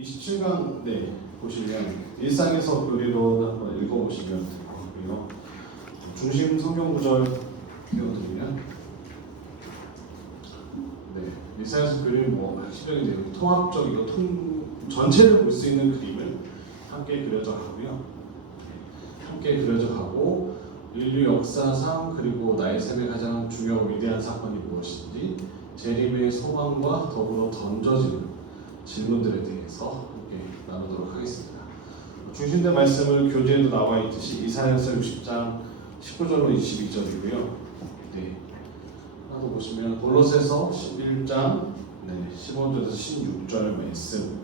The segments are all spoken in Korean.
27강 보시면 일상에서 교리로 한번 읽어보시면 될 것 같고요. 중심 성경 구절 띄워드리면 일상에서 교리는 핵심적인 내용, 통합적이고 전체를 볼 수 있는 그림을 함께 그려져 가고요. 함께 그려져 가고 인류 역사상 그리고 나의 삶의 가장 중요하고 위대한 사건이 무엇인지 재림의 소망과 더불어 던져지는 질문들에 대해서 함께 나누도록 하겠습니다. 중심된 말씀은 교재에도 나와 있듯이 이사야서 60장 19절로 22절이고요. 하나도 보시면 골로새서 11장 15절에서 16절 말씀입니다.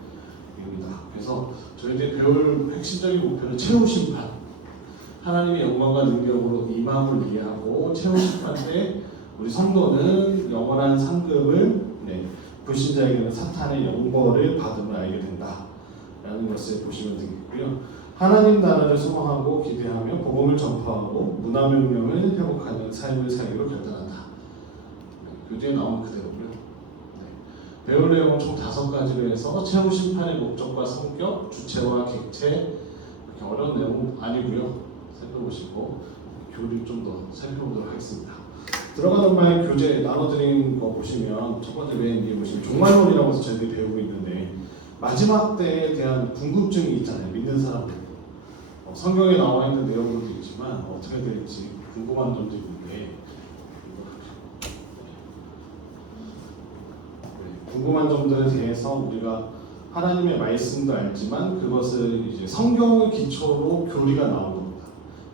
그래서 저희들이 배울 핵심적인 목표는 최후 심판, 하나님의 영광과 능력으로 임함을 이해하고 최후 심판 때 우리 성도는 영원한 상급을 불신자에게는 사탄의 영벌을 받음을 알게 된다라는 것을 보시면 되겠고요. 하나님 나라를 소망하고 기대하며 복음을 전파하고 문화명령을 회복하는 삶을 살기로 결단한다. 교재에 나온 그대로고요. 배울 내용은 총 5가지로 해서 최후 심판의 목적과 성격, 주체와 객체, 이렇게 어려운 내용은 아니고요. 살펴보시고 교리를 좀 더 살펴보도록 하겠습니다. 들어가는 말 교재 나눠드린 거 보시면 첫 번째 맨 보시면 종말론이라고 해서 저희들이 배우고 있는데 마지막 때에 대한 궁금증이 있잖아요. 믿는 사람들. 성경에 나와 있는 내용들도 있지만 어떻게 될지 궁금한 점들이 있는데 궁금한 점들에 대해서 우리가 하나님의 말씀도 알지만 그것을 이제 성경을 기초로 교리가 나온 겁니다.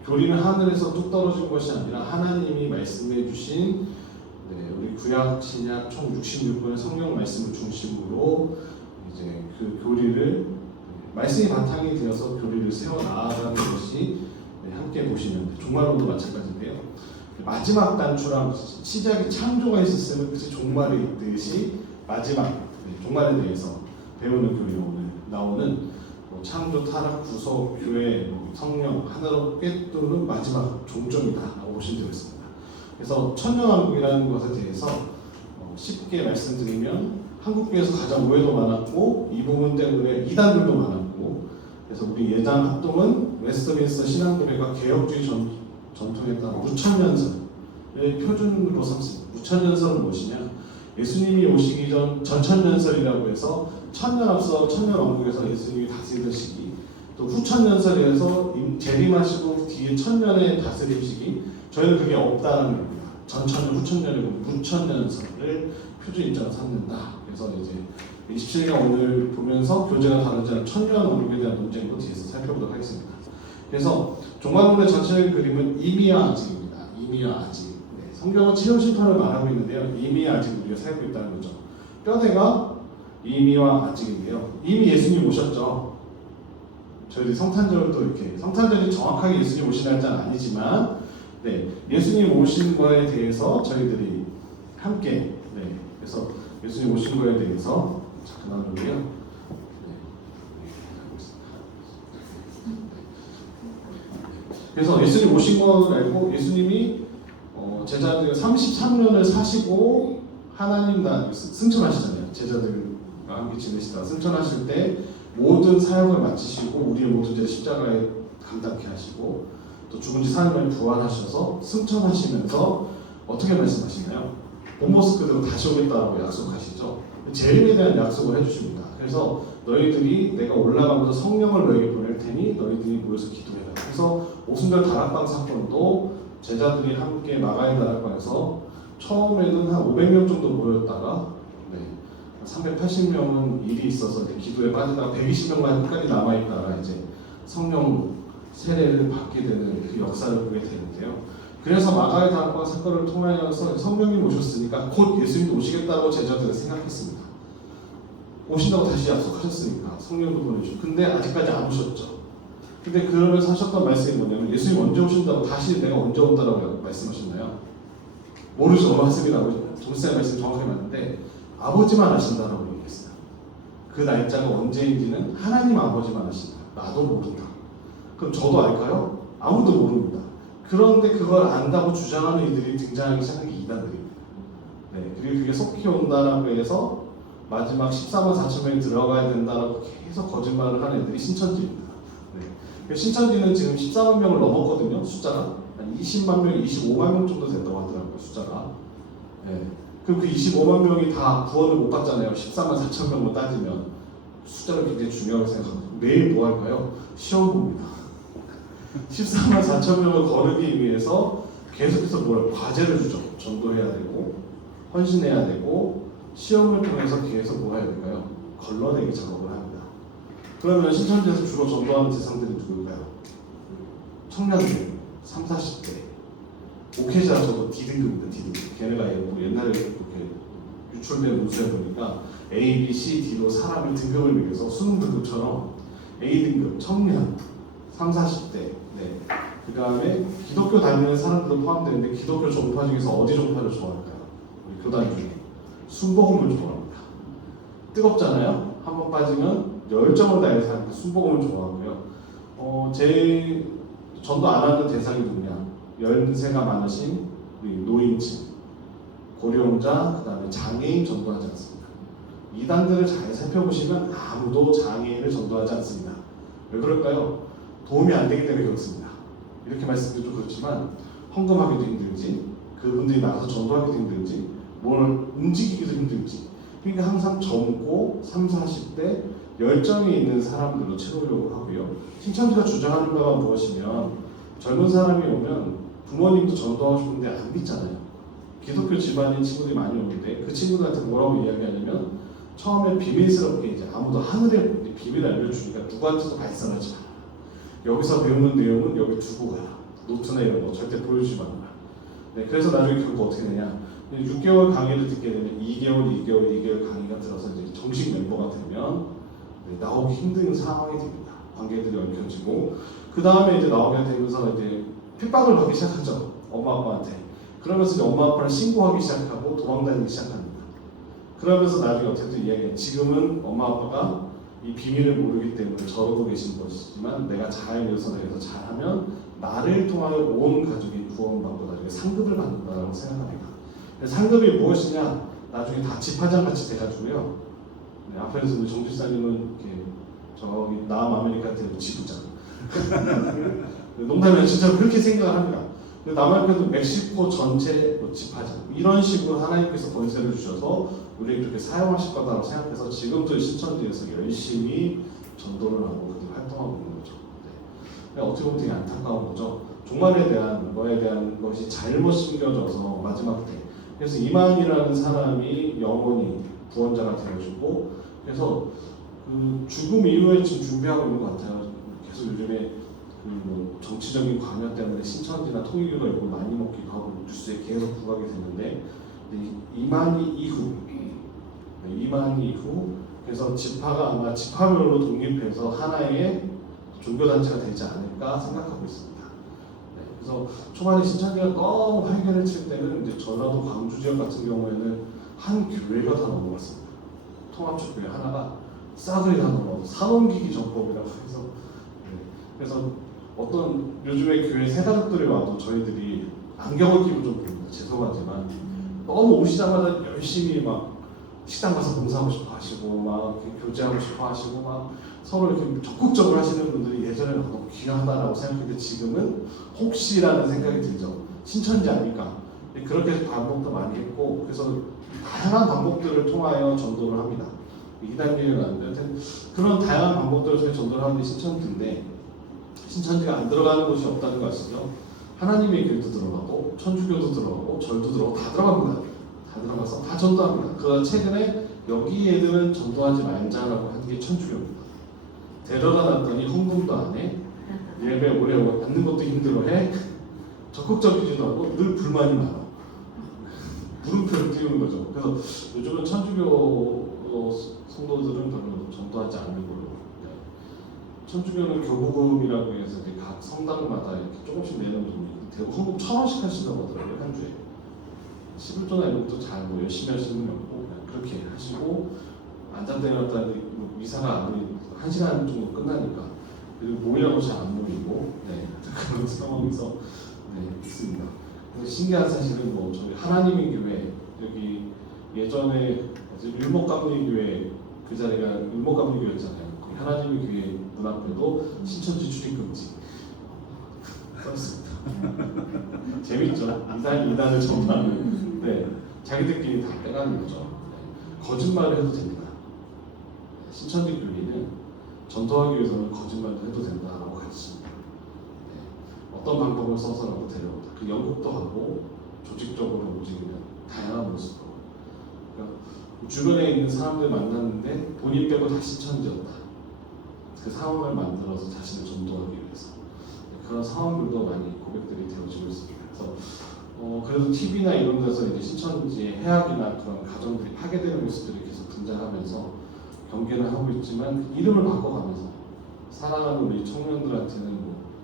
교리는 하늘에서 뚝 떨어진 것이 아니라 하나님이 말씀해 주신 우리 구약, 신약 총 66권의 성경 말씀을 중심으로 이제 그 교리를 말씀이 바탕이 되어서 교리를 세워 나아가는 것이 함께 보시면 종말론도 마찬가지인데요. 마지막 단추랑 시작에 창조가 있었으면 그치 종말이 있듯이 마지막 종말에 대해서 배우는 교리 오늘 나오는 창조, 타락, 구속, 교회, 성령 하나로 꿰뚫는 마지막 종점이다라고 보시면 되겠습니다. 그래서 천년왕국이라는 것에 대해서 쉽게 말씀드리면 한국교회에서 가장 오해도 많았고 이 부분 때문에 이단들도 많았고 그래서 우리 예당 합동은 웨스트민스터 신앙교회가 개혁주의 전통에 따라 무천년설을 표준으로 삼습니다. 무천년설은 무엇이냐? 예수님이 오시기 전 전천년설이라고 해서 천년 앞서 천년왕국에서 예수님이 다스리던 시기, 또 후천년설에서 재림하시고 뒤에 천년의 다스림 시기, 저희는 그게 없다는 겁니다. 전천년, 후천년이고 무천년설을 표준 입장을 삼는다. 그래서 이제 27강 오늘 보면서 교재가 다르지 않은 천년왕국에 대한 논쟁도 뒤에서 살펴보도록 하겠습니다. 그래서 종말론의 전체적인 그림은 이미와 아직입니다. 이미와 아직. 성경은 최후 심판을 말하고 있는데요. 이미와 아직 우리가 살고 있다는 거죠. 뼈대가 이미와 아직인데요. 이미 예수님 오셨죠. 저희들이 성탄절도 이렇게 성탄절이 정확하게 예수님 오신 날짜는 아니지만 예수님 오신 거에 대해서 저희들이 함께 그래서 예수님 오신 거에 대해서 잠깐 나누고요. 그래서 예수님 오신 걸 알고 예수님이 제자들 33년을 사시고 하나님 다 승천하시잖아요. 제자들과 함께 지내시다가 승천하실 때 모든 사역을 마치시고 우리의 모든 죄를 십자가에 감당케 하시고 또 죽은 지 4일 만에 부활하셔서 승천하시면서 어떻게 말씀하시나요? 본 모습 그대로 다시 오겠다라고 약속하시죠. 재림에 대한 약속을 해주십니다. 그래서 너희들이 내가 올라가면서 성령을 너희에게 보낼 테니 너희들이 모여서 기도해라. 그래서 오순절 다락방 사건도 제자들이 함께 마가의 다락방에서 처음에는 한 500명 정도 모였다가 380명은 일이 있어서 기도에 빠지다가 120명만까지 남아있다가 이제 성령 세례를 받게 되는 그 역사를 보게 되는데요. 그래서 마가의 다락방 사건을 통하여서 성령님 오셨으니까 곧 예수님도 오시겠다고 제자들은 생각했습니다. 오신다고 다시 약속하셨으니까 성령도 보내주시고 근데 아직까지 안 오셨죠. 근데 그러면서 하셨던 말씀이 뭐냐면 예수님 언제 오신다고 다시 내가 언제 온다라고 말씀하셨나요? 모르죠. 말씀이라고 정수의 말씀 정확하게 맞는데 아버지만 아신다라고 얘기했어요. 그 날짜가 언제인지는 하나님 아버지만 아신다. 나도 모른다. 그럼 저도 알까요? 아무도 모릅니다. 그런데 그걸 안다고 주장하는 이들이 등장하기 시작한 게 이단들입니다. 그리고 그게 속히 온다라고 해서 마지막 14만 4천 명이 들어가야 된다라고 계속 거짓말을 하는 애들이 신천지입니다. 네. 신천지는 지금 14만 명을 넘었거든요. 숫자가 한 20만 명, 25만 명 정도 된다고 하더라고요. 숫자가. 네. 그럼 그 25만 명이 다 구원을 못 받잖아요. 14만 4천 명으로 따지면 숫자가 굉장히 중요하다고 생각합니다. 매일 뭐 할까요? 시험 봅니다. 14만 4천 명을 거르기 위해서 계속해서 과제를 주죠. 전도해야 되고 헌신해야 되고 시험을 통해서 계속 뭐 해야 될까요? 걸러내기 작업을 합니다. 그러면 신천지에서 주로 전도하는 대상들이 누굴까요? 청년들, 3, 40대. 오케자 저도 D등급입니다. D등급. 걔네가 뭐 옛날에 이렇게 유출된 문서에 보니까 A, B, C, D로 사람이 등급을 매겨서 수능 등급처럼 A등급, 청년, 3, 40대. 네. 그 다음에 기독교 다니는 사람들도 포함되는데 기독교 종파 중에서 어디 종파를 좋아할까요? 우리 교단 중에 순복음을 좋아합니다. 뜨겁잖아요. 한번 빠지면 열정을 다해서 사람들 순복음을 좋아하고요. 제 전도 안 하는 대상이 누구냐? 연세가 많으신 우리 노인층, 고령자, 그 다음에 장애인 전도하지 않습니다. 이단들을 잘 살펴보시면 아무도 장애인을 전도하지 않습니다. 왜 그럴까요? 도움이 안 되기 때문에 그렇습니다. 이렇게 말씀드리면 좀 그렇지만 헌금하기도 힘들지, 그분들이 나가서 전도하기도 힘들지, 뭘 움직이기도 힘들지. 그러니까 항상 젊고 30, 40대 열정이 있는 사람들로 채우려고 하고요. 신천지가 주장하는 바가 무엇이면 젊은 사람이 오면 부모님도 전도하고 싶은데 안 믿잖아요. 기독교 집안인 친구들이 많이 오는데 그 친구들한테 뭐라고 이야기하냐면 처음에 비밀스럽게 이제 아무도 하늘의 비밀을 알려주니까 누구한테도 발설하지 마라. 여기서 배우는 내용은 여기 두고 가라. 노트나 이런 거 절대 보여주지 마라. 네, 그래서 나중에 결국 어떻게 되냐? 6개월 강의를 듣게 되면 2개월 강의가 들어서 이제 정식 멤버가 되면 나오기 힘든 상황이 됩니다. 관계들이 얽혀지고 그 다음에 이제 나오게 되면서 이제 핍박을 받기 시작하죠. 엄마 아빠한테. 그러면서 이제 엄마 아빠를 신고하기 시작하고 도망다니기 시작합니다. 그러면서 나중에 어떻게 이야기해요. 지금은 엄마 아빠가 이 비밀을 모르기 때문에 저러고 계신 것이지만 내가 잘 묘사를 해서 잘하면 나를 통하여 온 가족이 구원받고 나중에 상급을 받는다고 생각합니다. 상급이 무엇이냐? 나중에 다 집화장 같이 돼가지고요. 네, 앞에서 정필사님은 이렇게 저기 남아 아메리카 때 지부장. 농담이 진짜 그렇게 생각을 합니다. 남아메리카도 멕시코 전체 뭐 집화장 이런 식으로 하나님께서 권세를 주셔서 우리에게 그렇게 사용하실 거다라고 생각해서 지금도 신천지에서 열심히 전도를 하고 그들 활동하고 있는 거죠. 네. 어떻게 보면 되게 안타까운 거죠. 종말에 대한 거에 대한 것이 잘못 심겨져서 마지막 때 그래서 이만희라는 사람이 영원히 구원자가 되어주고 그래서 그 죽음 이후에 지금 준비하고 있는 것 같아요. 계속 요즘에 뭐 정치적인 광야 때문에 신천지나 통일교가 욕을 많이 먹기도 하고 뉴스에 계속 부각이 되는데 이만희 이후 그래서 지파가 아마 지파별로 독립해서 하나의 종교단체가 되지 않을까 생각하고 있습니다. 네, 그래서 초반에 신천지가 너무 활개를 칠 때는 이제 전라도 광주 지역 같은 경우에는 한 교회가 다 넘어갔습니다. 통합축교회 하나가 싸그리 다 넘어가고 산옮기기 전법이라고 해서 네, 그래서 어떤 요즘에 교회 새가족들이 와도 저희들이 안경을 끼고 좀 보입니다. 죄송하지만 너무 오시자마자 열심히 막 식당 가서 봉사하고 싶어 하시고 막 교제하고 싶어 하시고 막 서로 이렇게 적극적으로 하시는 분들이 예전에는 너무 귀하다라고 생각했는데 지금은 혹시라는 생각이 들죠. 신천지 아닐까. 그렇게 반복도 많이 했고 그래서 다양한 방법들을 통하여 전도를 합니다. 2단계는 아닌데 그런 다양한 방법들을 통해 전도를 하는 게 신천지인데 신천지가 안 들어가는 곳이 없다는 거 아시죠? 하나님의 길도 들어가고 천주교도 들어가고 절도 들어가고 다 들어갑니다. 다 들어가서 다 전도합니다. 그 최근에 여기 애들은 전도하지 말자라고 한 게 천주교입니다. 데려다 놨더니 헌금도 안 해. 예배 오래 받는 것도 힘들어해. 적극적이지도 않고 늘 불만이 많아. 물음표를 띄우는 거죠. 그래서 요즘은 천주교 성도들은 별로 전도하지 않는 걸로. 네. 천주교는 교부금이라고 해서 각 성당마다 이렇게 조금씩 내는 돈이 대부분 헌금 1,000원씩 하신다고 하더라고요. 한 주에. 11조나 이런 것도 잘 뭐 열심히 하시는 분 없고 그렇게 하시고 안잠때렸다니 뭐 미사가 아무리 1시간 정도 끝나니까 그리고 모이라고 잘 안 모이고 네. 그런 상황에서 네, 있습니다. 신기한 사실은 뭐 저희 하나님의 교회 여기 예전에 지금 율목가문교회 그 자리가 율목가문교회였잖아요. 하나님의 교회 문 앞에도 신천지 출입 금지 썼습니다. 재밌죠? 이단을 전파하는. 네, 자기들끼리 다 빼가는 거죠. 네. 거짓말을 해도 됩니다. 신천지 교리는 전도하기 위해서는 거짓말도 해도 된다라고 가르칩니다. 네. 어떤 방법을 써서라도 데려온다. 그 연극도 하고 조직적으로 움직이는 다양한 모습으로. 그러니까 주변에 있는 사람들 만났는데 본인 빼고 다 신천지였다. 그 상황을 만들어서 자신을 전도하기 위해서. 그런 상황들도 많이 고백들이 되어지고 있습니다. 그래서 TV나 이런 데서 이제 신천지의 해악이나 그런 가정들이 파괴되는 모습들이 계속 등장하면서 경계를 하고 있지만 이름을 바꿔가면서 사랑하는 우리 청년들한테는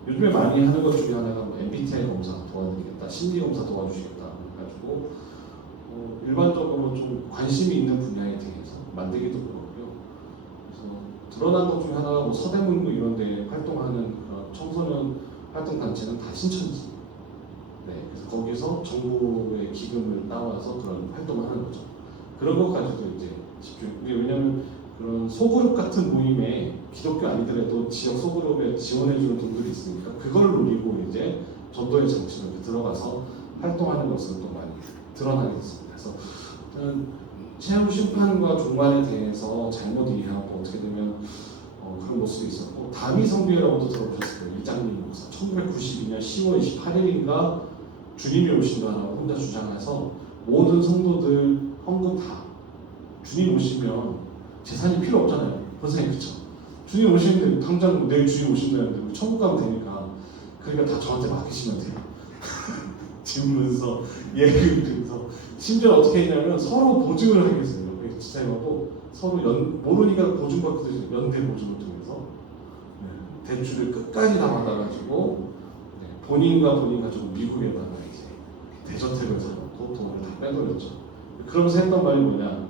요즘에 많이 하는 것 중에 하나가 MBTI 검사 도와드리겠다, 심리 검사 도와주시겠다 해가지고 일반적으로 좀 관심이 있는 분야에 대해서 만들기도 그렇고요. 그래서 드러난 것 중에 하나가 서대문구 이런 데 활동하는 청소년 활동 단체는 다 신천지. 네, 그래서 거기서 정부의 기금을 따와서 그런 활동을 하는 거죠. 그런 것까지도 이제 집중. 왜냐하면 그런 소그룹 같은 모임에 기독교 아니더라도 지역 소그룹에 지원해주는 분들이 있으니까 그걸 노리고 이제 전도의 정치로 들어가서 활동하는 것은 또 많이 드러나게 됐습니다. 그래서 최후 심판과 종말에 대해서 잘못 이해하고 어떻게 되면 그런 모습이 있었고 다미 성교회라고도 들어보셨을 거예요. 이장님 목사 1992년 10월 28일인가 주님이 오신다라고 혼자 주장해서 모든 성도들 헌금 다 주님 오시면 재산이 필요 없잖아요. 선생님 그쵸? 주님 오시는데 당장 내일 주님 오신다는데 천국 가면 되니까 그러니까 다 저한테 맡기시면 돼요. 질문서 예금서 심지어 어떻게 했냐면 서로 보증을 하겠어요. 지사님하고 서로 모르니까 보증받기도 연대 보증을 통해서 대출을 끝까지 다 받아가지고 본인과 본인 가지고 미국에다가 이제 대저택을 사놓고 돈을 다 빼돌렸죠. 그러면서 했던 말이 뭐냐?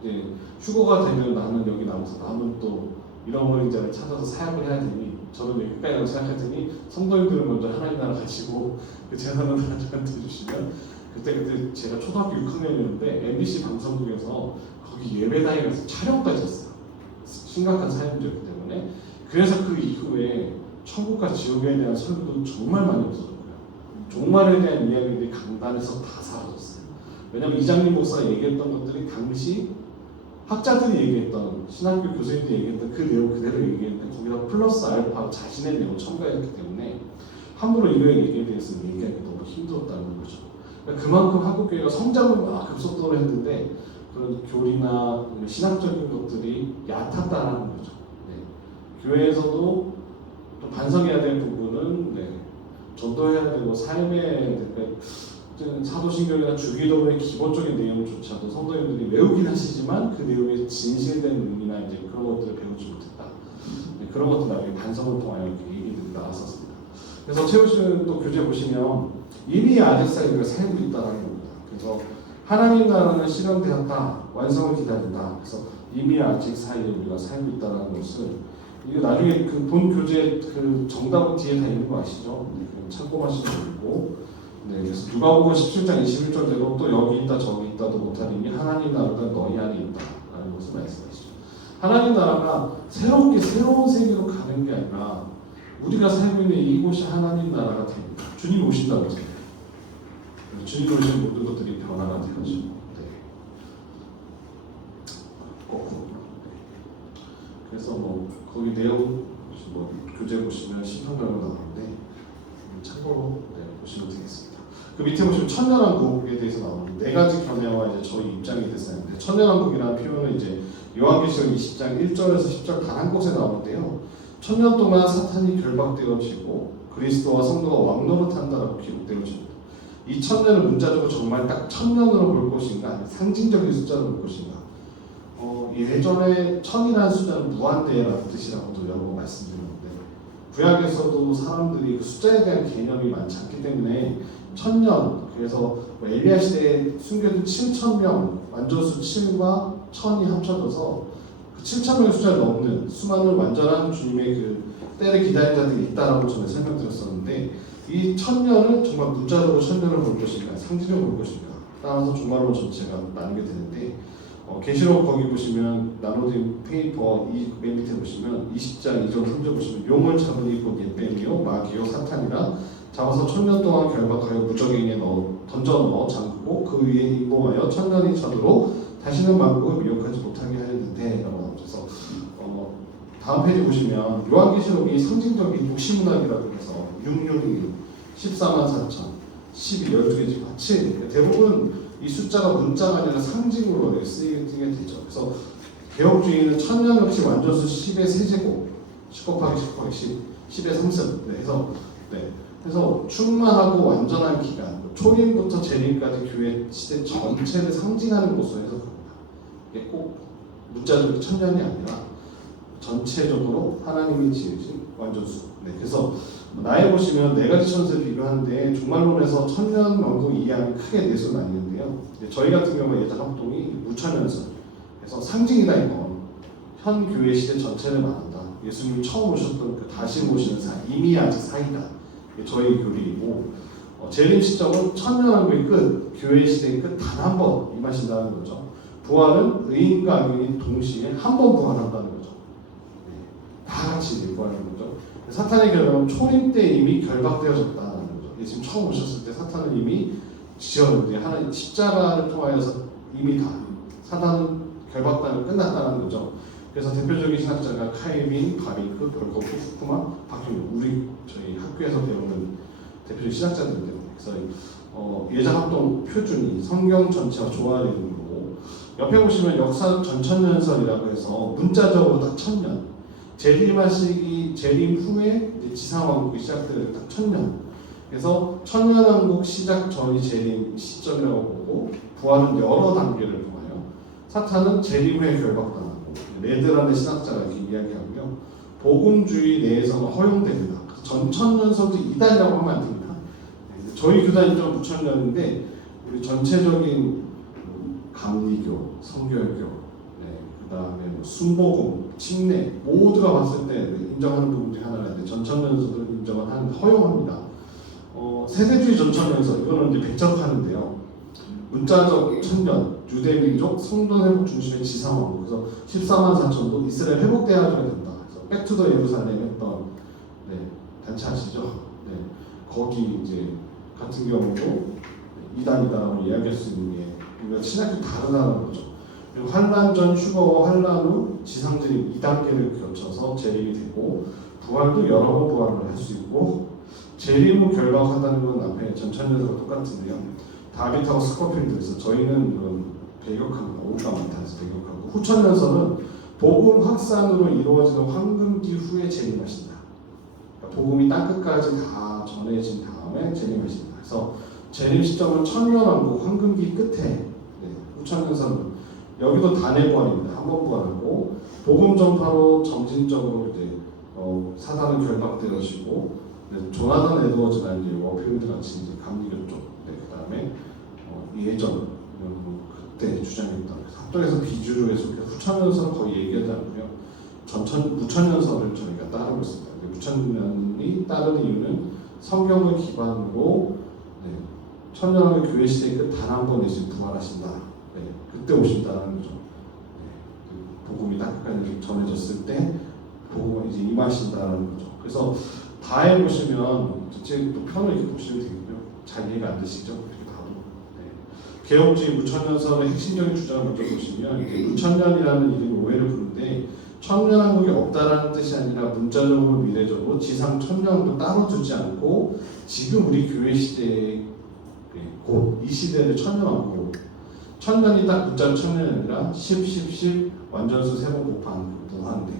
이제 휴거가 되면 나는 여기 남아서 남은 또 잃어버린 자를 찾아서 사역을 해야 되니 저는 여기 끝까지 라고 생각했더니 성도님들은 먼저 하나님 나라 가시고 그 재산을 저한테 주시면 그때 제가 초등학교 6학년이었는데 MBC 방송국에서 거기 예배당에 가서 촬영까지 했어요. 심각한 사연이었기 때문에. 그래서 그 이후에 천국과 지옥에 대한 설교도 정말 많이 없어졌고요. 종말에 대한 이야기들이 강단에서 다 사라졌어요. 왜냐하면 이장님 목사가 얘기했던 것들이 당시 학자들이 얘기했던 신학교 교수님들이 얘기했던 그 내용 그대로 얘기했는데 거기다 플러스 알파 자신의 내용을 첨가했기 때문에 함부로 이런 얘기에 대해서 얘기하기 너무 힘들었다는 거죠. 그러니까 그만큼 한국교회가 성장을 급속도로 했는데 그런 교리나 신학적인 것들이 얕았다는 거죠. 네. 교회에서도 또 반성해야 될 부분은 전도해야 되고 삶의 사도신경이나 주기도문의 기본적인 내용조차도 성도님들이 외우긴 하시지만 그 내용에 진실된 의미나 이제 그런 것들을 배우지 못했다. 그런 것도 나중에 반성을 통하여 이렇게 얘기들이 나왔었습니다. 그래서 채우시는 또 교재 보시면 이미 아직 사이가 살고 있다는 겁니다. 그래서 하나님 나라는 실현되었다, 완성을 기다린다. 그래서 이미 아직 사이에 우리가 살고 있다는 것을 이게 나중에 그 본 교재 그 정답은 뒤에 다 있는 거 아시죠? 참고하시면 되고. 네, 그래서 누가복음 17장 21절대로 또 여기 있다 저기 있다도 못하니 하나님 나라가 너희 안에 있다라는 것을 말씀하시죠. 하나님 나라가 새로운 세계로 가는 게 아니라 우리가 살고 있는 이곳이 하나님 나라가 됩니다. 주님 오신다고 했어요. 주님 오신 모든 것들이 변화가 되어지고 네. 거꾸로. 그래서 거기 내용 교재 보시면 신통별로 나오는데 참고로 보시면 되겠습니다. 그 밑에 보시면 천년왕국에 대해서 나오는데 네 가지 견해와 이제 저희 입장이 됐었는데 천년왕국이라는 표현은 이제 요한계시록 20장 1절에서 10절 단 한 곳에 나오는데요. 천년 동안 사탄이 결박되어지고 그리스도와 성도가 왕노릇한다라고 기록되어집니다. 이 천년을 문자적으로 정말 딱 천년으로 볼 것인가 아니면 상징적인 숫자로 볼 것인가. 예전에 천이라는 숫자는 무한대라는 뜻이라고도 여러 번 말씀드렸는데 구약에서도 사람들이 그 숫자에 대한 개념이 많지 않기 때문에 천년, 그래서 엘리야 시대에 순교된 7,000명, 완전수 7과 1000이 합쳐져서 그 7,000명의 숫자를 넘는 수많은 완전한 주님의 그 때를 기다린 자들이 있다라고 전에 설명드렸었는데 이 1000년은 정말 문자적으로 1000년을 볼 것인가, 상징적으로 볼 것인가 따라서 종말론 전체가 나누게 되는데 계시록 거기 보시면 나눠진 페이퍼 맨 밑에 보시면 20장 2절 3절 보시면 용을 잡으니 곧 옛뱀이요 마귀요 사탄이라 잡아서 1000년 동안 결박하여 무적행에 던져 넣어 잠그고 그 위에 임봉하여 1000년이 차도록 다시는 만국을 미혹하지 못하게 하였는데 라고 나오셔서 다음 페이지 보시면 요한계시록이 상징적인 육신문학이라고 해서 666, 14만 4천, 12, 12개 같이 대부분 이 숫자가 문자가 아니라 상징으로 쓰이게 되죠. 그래서 개혁주의는 천년역시 완전수 10의 세제곱, 10 곱하기 10 곱하기 10, 10의 3승. 그래서 충만하고 완전한 기간, 초림부터 재림까지 교회 시대 전체를 상징하는 것으로 해석합니다. 이게 꼭 문자적으로 천년이 아니라 전체적으로 하나님이 지으신 완전수. 그래서 나에 보시면 네 가지 천사를 비교하는데 종말론에서 천년 왕국 이해하면 크게 네 수는 아니는데요. 저희 같은 경우는 예전 합동이 무천년설. 그래서 상징이다 이건 현 교회 시대 전체를 말한다. 예수님이 처음 오셨던 그 다시 오시는 이미 아직 사이다. 저희 교리이고 재림 시점은 천년왕국의 끝, 교회 시대의 끝 단 한 번 임하신다는 거죠. 부활은 의인과 악인이 동시에 한 번 부활한다는 거죠. 다 같이 부활하는 거죠. 사탄의 결박은 초림 때 이미 결박되어졌다는 거죠. 예수님 처음 오셨을 때 사탄은 이미 지었는데 하나님 십자가를 통하여서 이미 다 사탄은 결박당을 끝났다는 거죠. 그래서 대표적인 신학자가 카이빈, 바링크, 벌거프, 후쿠마, 박준호 우리 저희 학교에서 배우는 대표적인 신학자들인데 그래서 예자합동 표준이 성경 전체와 조화되는 거고 옆에 보시면 역사 전천년설이라고 해서 문자적으로 딱 천년 재림하시기 재림 후에 지상왕국이 시작되는 딱 천년 그래서 천년왕국 시작 전이 재림 시점이라고 보고 부활은 여러 단계를 통하여 사탄은 재림 후에 결박당하고 레드라는 신학자가 이렇게 이야기하고요 복음주의 내에서는 허용됩니다. 전천년설도 이단이라고 하면 안 됩니다. 저희 교단이 좀 부천년인데 우리 전체적인 감리교, 성결교 그 다음에 순복음, 침례 모두가 봤을 때 인정하는 부분 중에 하나인데 전천년설을 인정을 허용합니다. 세대주의 전천년설 이거는 이제 배척하는데요. 문자적 천년, 유대민족, 성돈 회복 중심의 지상왕국 그래서 14만 4천도 이스라엘 회복돼야 된다. 그래서 백투더 예루살렘 했던 단체 아시죠? 거기 이제 같은 경우도 이단이다라고 이야기할 수 있는 게 우리가 신학교 다르다는 거죠. 그리고 환란 전 휴거와 환란 후 지상재림 2단계를 거쳐서 재림이 되고 부활도 여러 번 부활을 할 수 있고 재림 후 결박한다는 건 앞에 전천년설과 똑같은데요. 다빗하고 스코필드에서 저희는 배격합니다. 오가 많다해서 배격하고 후천년설은 복음 확산으로 이루어지는 황금기 후에 재림하신다. 그러니까 복음이 땅끝까지 다 전해진 다음에 재림하신다. 그래서 재림 시점은 천년왕국 황금기 끝에 후천년설은 여기도 단일 부활입니다. 한 번 부활하고 복음 전파로 점진적으로 이제 사단은 결박되어지고 조나단 에드워즈나 이제 워필드 같이 이제 감리교 쪽, 그다음에 예전 그때 주장했던 합동에서 비주류 해서 후천년설은 거의 얘기하지 않고요. 무천년설을 저희가 따르고 있습니다. 무천년이 따르는 이유는 성경을 기반으로 천년왕국 교회 시대의 끝 단 한 번 예수님 부활하신다. 그때 오신다는 거죠. 복음이 땅끝까지 전해졌을 때 복음이 이제 임하신다는 거죠. 그래서 다에 보시면 제 또 편을 이렇게 보시면 되겠고요. 잘 이해가 안 되시죠? 이렇게 봐도. 개혁주의 무천년설의 핵심적인 주장을 먼저 보시면 이게 무천년이라는 이름이 오해를 부르는데 천년왕국이 없다라는 뜻이 아니라 문자적으로 미래적으로 지상 천년도 따로 두지 않고 지금 우리 교회 시대에 곧 이 시대를 천년왕국으로 천년이 딱 문자로 천년이 아니라 10, 10, 10 완전수 세 번 곱한 무한대.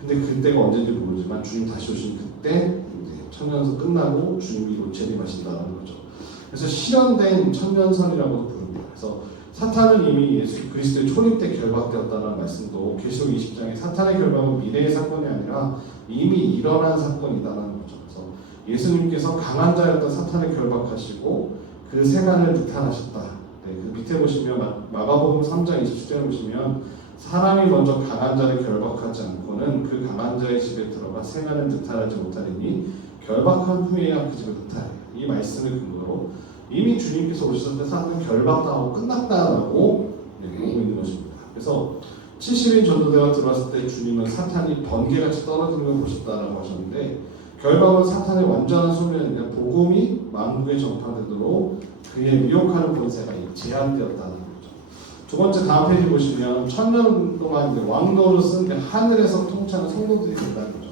근데 그때가 언제인지 모르지만 주님 다시 오신 그때 이제 천년선 끝나고 주님이 재림하신다는 거죠. 그래서 실현된 천년선이라고도 부릅니다. 그래서 사탄은 이미 예수 그리스도의 초림 때 결박되었다는 말씀도 계시록 20장에 사탄의 결박은 미래의 사건이 아니라 이미 일어난 사건이다라는 거죠. 그래서 예수님께서 강한 자였던 사탄을 결박하시고 그 세간을 득탄하셨다. 그 밑에 보시면 마가복음 3장 27절에 보시면 사람이 먼저 강한 자를 결박하지 않고는 그 강한 자의 집에 들어가 세간을 득탄하지 못하리니 결박한 후에야 그 집을 득탄해. 이 말씀을 근거로 이미 주님께서 오셨을 때 사람은 결박당하고 끝났다라고 보고 있는 것입니다. 그래서 70인 전도대가 들어왔을 때 주님은 사탄이 번개같이 떨어지는 걸 보셨다라고 하셨는데 결과는 사탄의 완전한 소멸이 아니라 복음이 만국에 전파되도록 그의 미혹하는 본세가 제한되었다는 거죠. 두 번째 다음 페이지 보시면 천년 동안 이제 왕노릇은 하늘에서 통치하는 성도들이 된다는 거죠.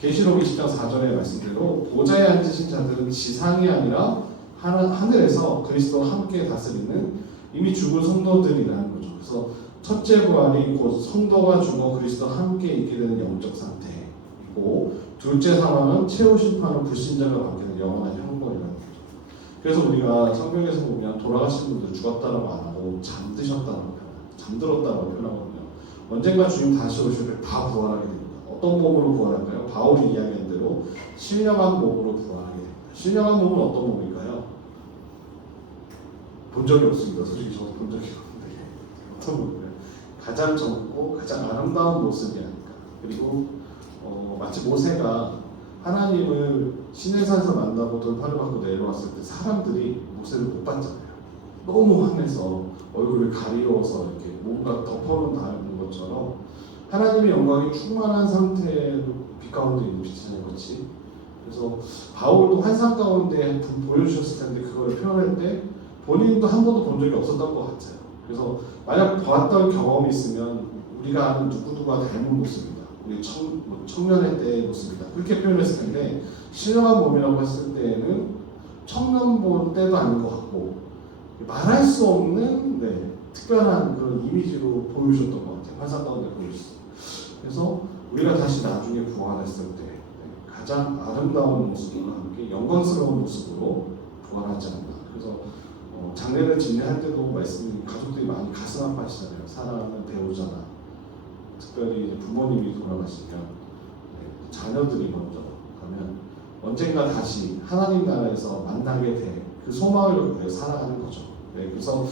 계시록 20장 4절의 말씀대로 보좌에 앉으신 자들은 지상이 아니라 하늘에서 그리스도와 함께 다스리는 이미 죽은 성도들이라는 거죠. 그래서 첫째 부활이 곧 성도가 죽어 그리스도와 함께 있게 되는 영적 상태이고 둘째 사망은 최후 심판은 불신자가 받게 되는 영원한 형벌이라는 거죠. 그래서 우리가 성경에서 보면 돌아가신 분들 죽었다라고 안 하고 잠들었다라고 표현하거든요. 언젠가 주님 다시 오실 때 다 부활하게 됩니다. 어떤 몸으로 부활할까요? 바울이 이야기한 대로 신령한 몸으로 부활하게 됩니다. 신령한 몸은 어떤 몸일까요? 본 적이 없습니다. 솔직히 저도 본 적이 없는데 어떤 몸이에요? 가장 젊고 가장 아름다운 모습이 아닐까. 그리고 마치 모세가 하나님을 시내산에서 만나고 돌파를 받고 내려왔을 때 사람들이 모세를 못 봤잖아요. 너무 환해서 얼굴을 가리워서 이렇게 뭔가 덮어놓은 것처럼 하나님의 영광이 충만한 상태로 빛 가운데 있는 빛이잖아요. 그렇지? 그래서 바울도 환상 가운데 보여주셨을 텐데 그걸 표현할 때 본인도 한 번도 본 적이 없었던 것 같아요. 그래서 만약 봤던 경험이 있으면 우리가 아는 누구누가 닮은 모습이다. 우리 청년의 때의 모습이다. 그렇게 표현했을 텐데 신령한 몸이라고 했을 때에는 청년 볼 때도 아닌 것 같고 말할 수 없는 특별한 그런 이미지로 보여주셨던 것 같아요. 환상 가운데 보여주셨어요. 그래서 우리가 다시 나중에 부활했을 때 가장 아름다운 모습과 함께 영광스러운 모습으로 부활하지 않나. 그래서 장례를 진행할 때도 말씀드린 가족들이 많이 가슴 아파하시잖아요. 사랑하는 배우자나 특별히 이제 부모님이 돌아가시면 자녀들이 먼저 가면 언젠가 다시 하나님 나라에서 만나게 될 그 소망을 살아가는 거죠. 그래서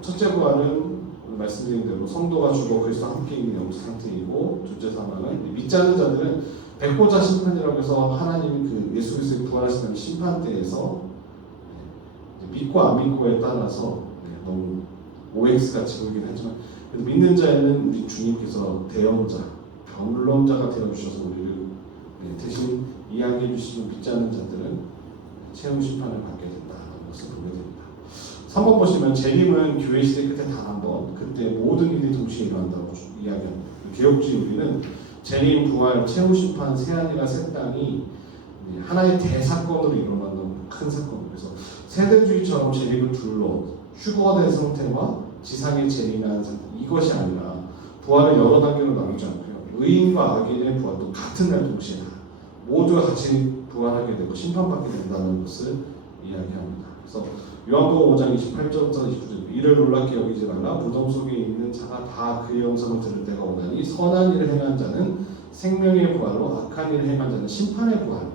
첫째 부활은 말씀드린 대로 성도가 죽어 그리스도와 함께 있는 영적 상태이고 둘째 사망은 믿지 않는 자들은 백보자 심판이라고 해서 하나님이 그 예수 그리스도의 부활하시는 심판대에서 믿고 안 믿고에 따라서 너무 OX같이 보이긴 하지만 믿는 자에는 우리 주님께서 대언자, 변론자가 되어주셔서 우리를 대신 이야기해 주시는 믿지 않는 자들은 최후 심판을 받게 된다는 것을 보게 됩니다. 3번 보시면 재림은 교회 시대 끝에 단 한 번, 그때 모든 일이 동시에 일어난다고 이야기합니다. 개혁주의 우리는 재림, 부활, 최후 심판, 새하늘과 새 땅이 하나의 대사건으로 일어나는 큰 사건. 그래서 세대주의처럼 재림을 둘러 휴거가 된 상태와 지상의 재림이라는 상태, 이것이 아니라 부활은 여러 단계로 나누지 않고요. 의인과 악인의 부활도 같은 날 동시에 모두가 같이 부활하게 되고 심판받게 된다는 것을 이야기합니다. 그래서 요한복음 5장 28절부터 29절 이를 놀랍게 여기지 말라 무덤 속에 있는 자가 다 그의 음성을 들을 때가 오나니 선한 일을 행한 자는 생명의 부활로 악한 일을 행한 자는 심판의 부활로.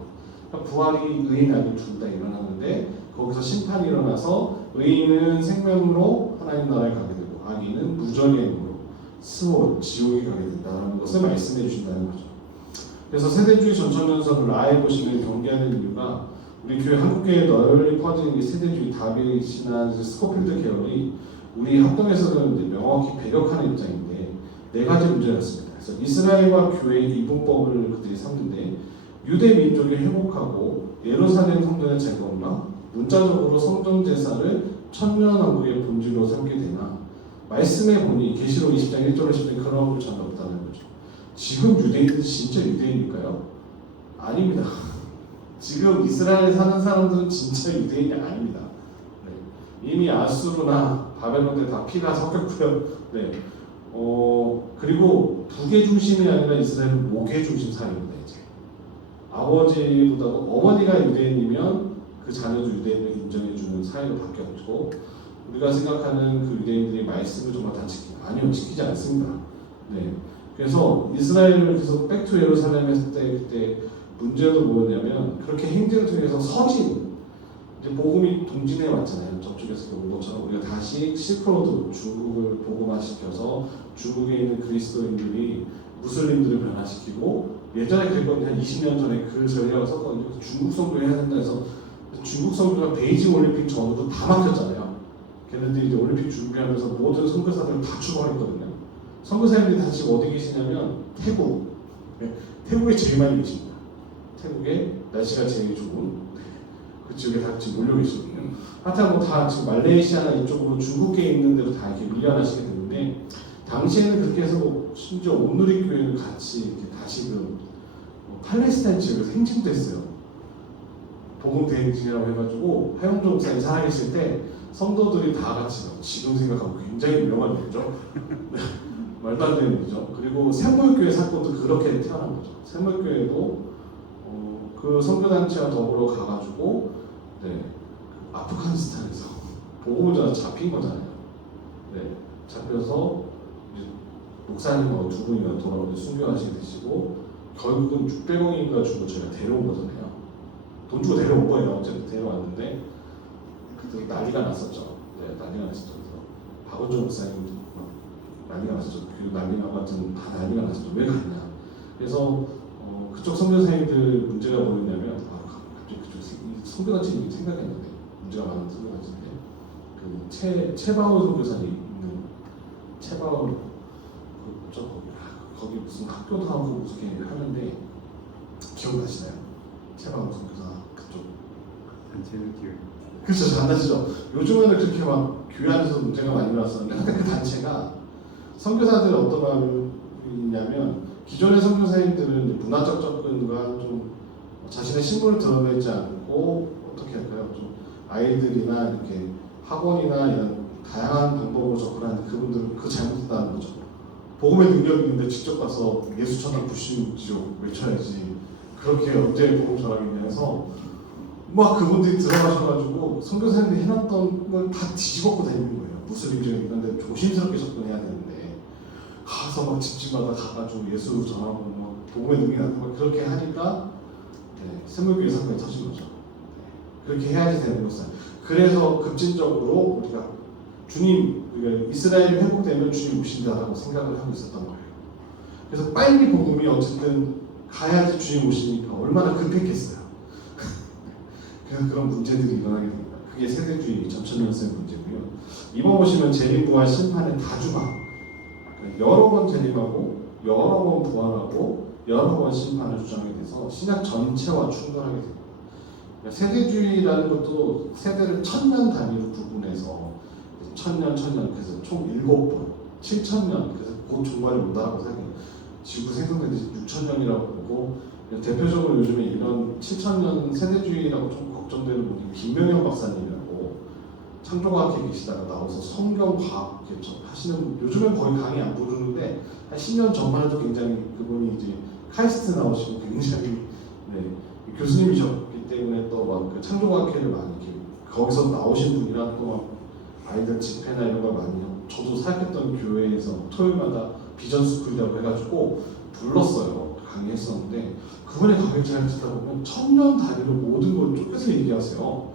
그러니까 부활이 의인 악인 둘 다 일어나는데 거기서 심판이 일어나서 의인은 생명으로 하나님 나라에 가게 되고 악인은 무전의 행으로 스올 지옥에 가게 된다는 것을 말씀해 주신다는 거죠. 그래서 세대주의 전천전선을 아예 보시면 경계하는 이유가 우리 교회 한국교회에 널리 퍼지는 이 세대주의 다윗이나 스코필드 계열이 우리 합동에서는 이제 명확히 배격하는 입장인데 네 가지 문제였습니다. 그래서 이스라엘과 교회의 이분법을 그들이 삼는데 유대 민족이 회복하고 예루살렘 성전의 재건과 문자적으로 성전 제사를 천년왕국의 본질로 삼게 되나 말씀에 보니 계시록 20장 1절로 10장 그런 걸 전혀 없다는 거죠. 지금 유대인들 진짜 유대인일까요? 아닙니다. 지금 이스라엘에 사는 사람들은 진짜 유대인이 아닙니다. 이미 아수르나 바벨론 때 다 피가 섞였고요. 그리고 북의 중심이 아니라 이스라엘은 목의 중심 사회입니다. 이제 아버지보다도 어머니가 유대인이면 그 자녀도 유대인을 인정해주는 사회로 바뀌었고 우리가 생각하는 그 유대인들이 말씀을 정말 다 아니요, 지키지 않습니다. 그래서 이스라엘을 계속 백투 예루살렘 했을 때 그때 문제도 뭐였냐면 그렇게 행진을 통해서 서진 이제 복음이 동진해 왔잖아요. 저쪽에서 온 것처럼 우리가 다시 실크로드 중국을 복음화시켜서 중국에 있는 그리스도인들이 무슬림들을 변화시키고 예전에 그랬거든요. 한 20년 전에 그 전략을 썼거든요. 중국 선교 해야 된다 해서 중국 선교가 베이징 올림픽 전후로 다 막혔잖아요. 걔네들이 이제 올림픽 준비하면서 모든 선교사들을 다 추방했거든요. 선교사님들이 다 지금 어디 계시냐면 태국. 네, 태국에 제일 많이 계십니다. 태국에 날씨가 제일 좋은 그 지역에 다 지금 몰려 계시거든요. 하여튼 뭐다 지금 말레이시아나 이쪽으로 중국에 있는 데로 다 이렇게 밀려나시게 되는데, 당시에는 그렇게 해서 뭐 심지어 온누리교회를 같이 이렇게 다시금 팔레스타인 지역에서 행진도 했어요. 복음 대행진이라고 해가지고 하영종 목사님 살아계실 때 성도들이 다 같이 지금 생각하면 굉장히 위험한 일이죠. 말도 안 되는 일이죠. 그리고 샘물교회 사건도 그렇게 태어난 거죠. 샘물교회도 그 선교단체와 더불어 가가지고 네, 아프가니스탄에서 보고자 잡힌 거잖아요. 네, 잡혀서 이제 목사님하고 두 분이나 돌아오고 순교하시게 되시고 결국은 600원인가 주고 저희가 데려온 거잖아요. 돈 주고 데려온 거예요. 어쨌든 데려왔는데 그때 난리가 났었죠. 네, 난리가 났었죠. 그래서 박원종 목사님 난리가 났었죠. 그 난리가 같은 다 난리가 났었죠. 왜 갔냐? 그래서 그쪽 선교사님들 문제가 뭐였냐면 갑자기 그쪽 선교단체 생각이 났는데 문제가 많은 선교단체인데 그 채바울 선교사님 있는 채바울 거기 무슨 학교도 하고 무슨 하는데 기억나시나요? 채바울 선교사 그쪽 단체는 기억. 그렇죠. 잘 나시죠. 요즘에는 그렇게 막 교회 안에서 문제가 많이 일어났었는데 하여튼 그 단체가 선교사들이 어떤 마음이냐면 기존의 선교사님들은 문화적 접근과 좀 자신의 신분을 드러내지 않고 어떻게 할까요? 좀 아이들이나 이렇게 학원이나 이런 다양한 방법으로 접근하는 그분들은 그 잘못했다는 거죠. 복음의 능력이 있는데 직접 가서 예수 천당 불신지옥 외쳐야지 그렇게 언제 복음 전하겠냐 해서 막 그분들이 들어가셔가지고 선교사님들이 해놨던 걸 다 뒤집어고 다니는 거예요. 무슬림적인 건데 조심스럽게 접근해야 되는데 가서 막 집집마다 가가지고 예수 전하고 막 복음의 능력이 나타나고 그렇게 하니까 네, 샘물교회 사건이 터진 거죠. 네, 그렇게 해야지 되는 것은. 그래서 급진적으로 우리가 주님, 이스라엘이 회복되면 주님 오신다라고 생각을 하고 있었던 거예요. 그래서 빨리 복음이 어쨌든 가야지 주님 오시니까 얼마나 급했겠어요. 그래서 그런 문제들이 일어나게 됩니다. 그게 세대주의 전천년생 문제고요. 이번 보시면 재림부활 심판의 다주마. 여러 번 재림하고 여러 번 부활하고 여러 번 심판을 주장하게 돼서 신약 전체와 충돌하게 됩니다. 세대주의라는 것도 세대를 천년 단위로 구분해서 천년 그래서 총 7번 7,000년 그래서 곧 종말을 온다라고 생각해요. 지구 생성된 지 6,000년이라고 보고 대표적으로 요즘에 이런 7,000년 세대주의라고 좀 걱정되는 분이 김명현 박사님이라고 창조과학회 계시다가 나와서 성경과학 하시는 분, 요즘엔 거의 강의 안 부르는데 한 10년 전만 해도 굉장히 그분이 이제 카이스트 나오시고 굉장히 네, 교수님이셨기 때문에 또 막 그 창조과학회를 많이 이렇게 거기서 나오신 분이랑 또 막 아이들 집회나 이런 걸 많이 저도 사역했던 교회에서 토요일마다 비전 스쿨이라고 해가지고 불렀어요. 강의했었는데 그분의 강의 잘 듣다 보면 천년 단위로 모든 걸 쪼개서 얘기하세요.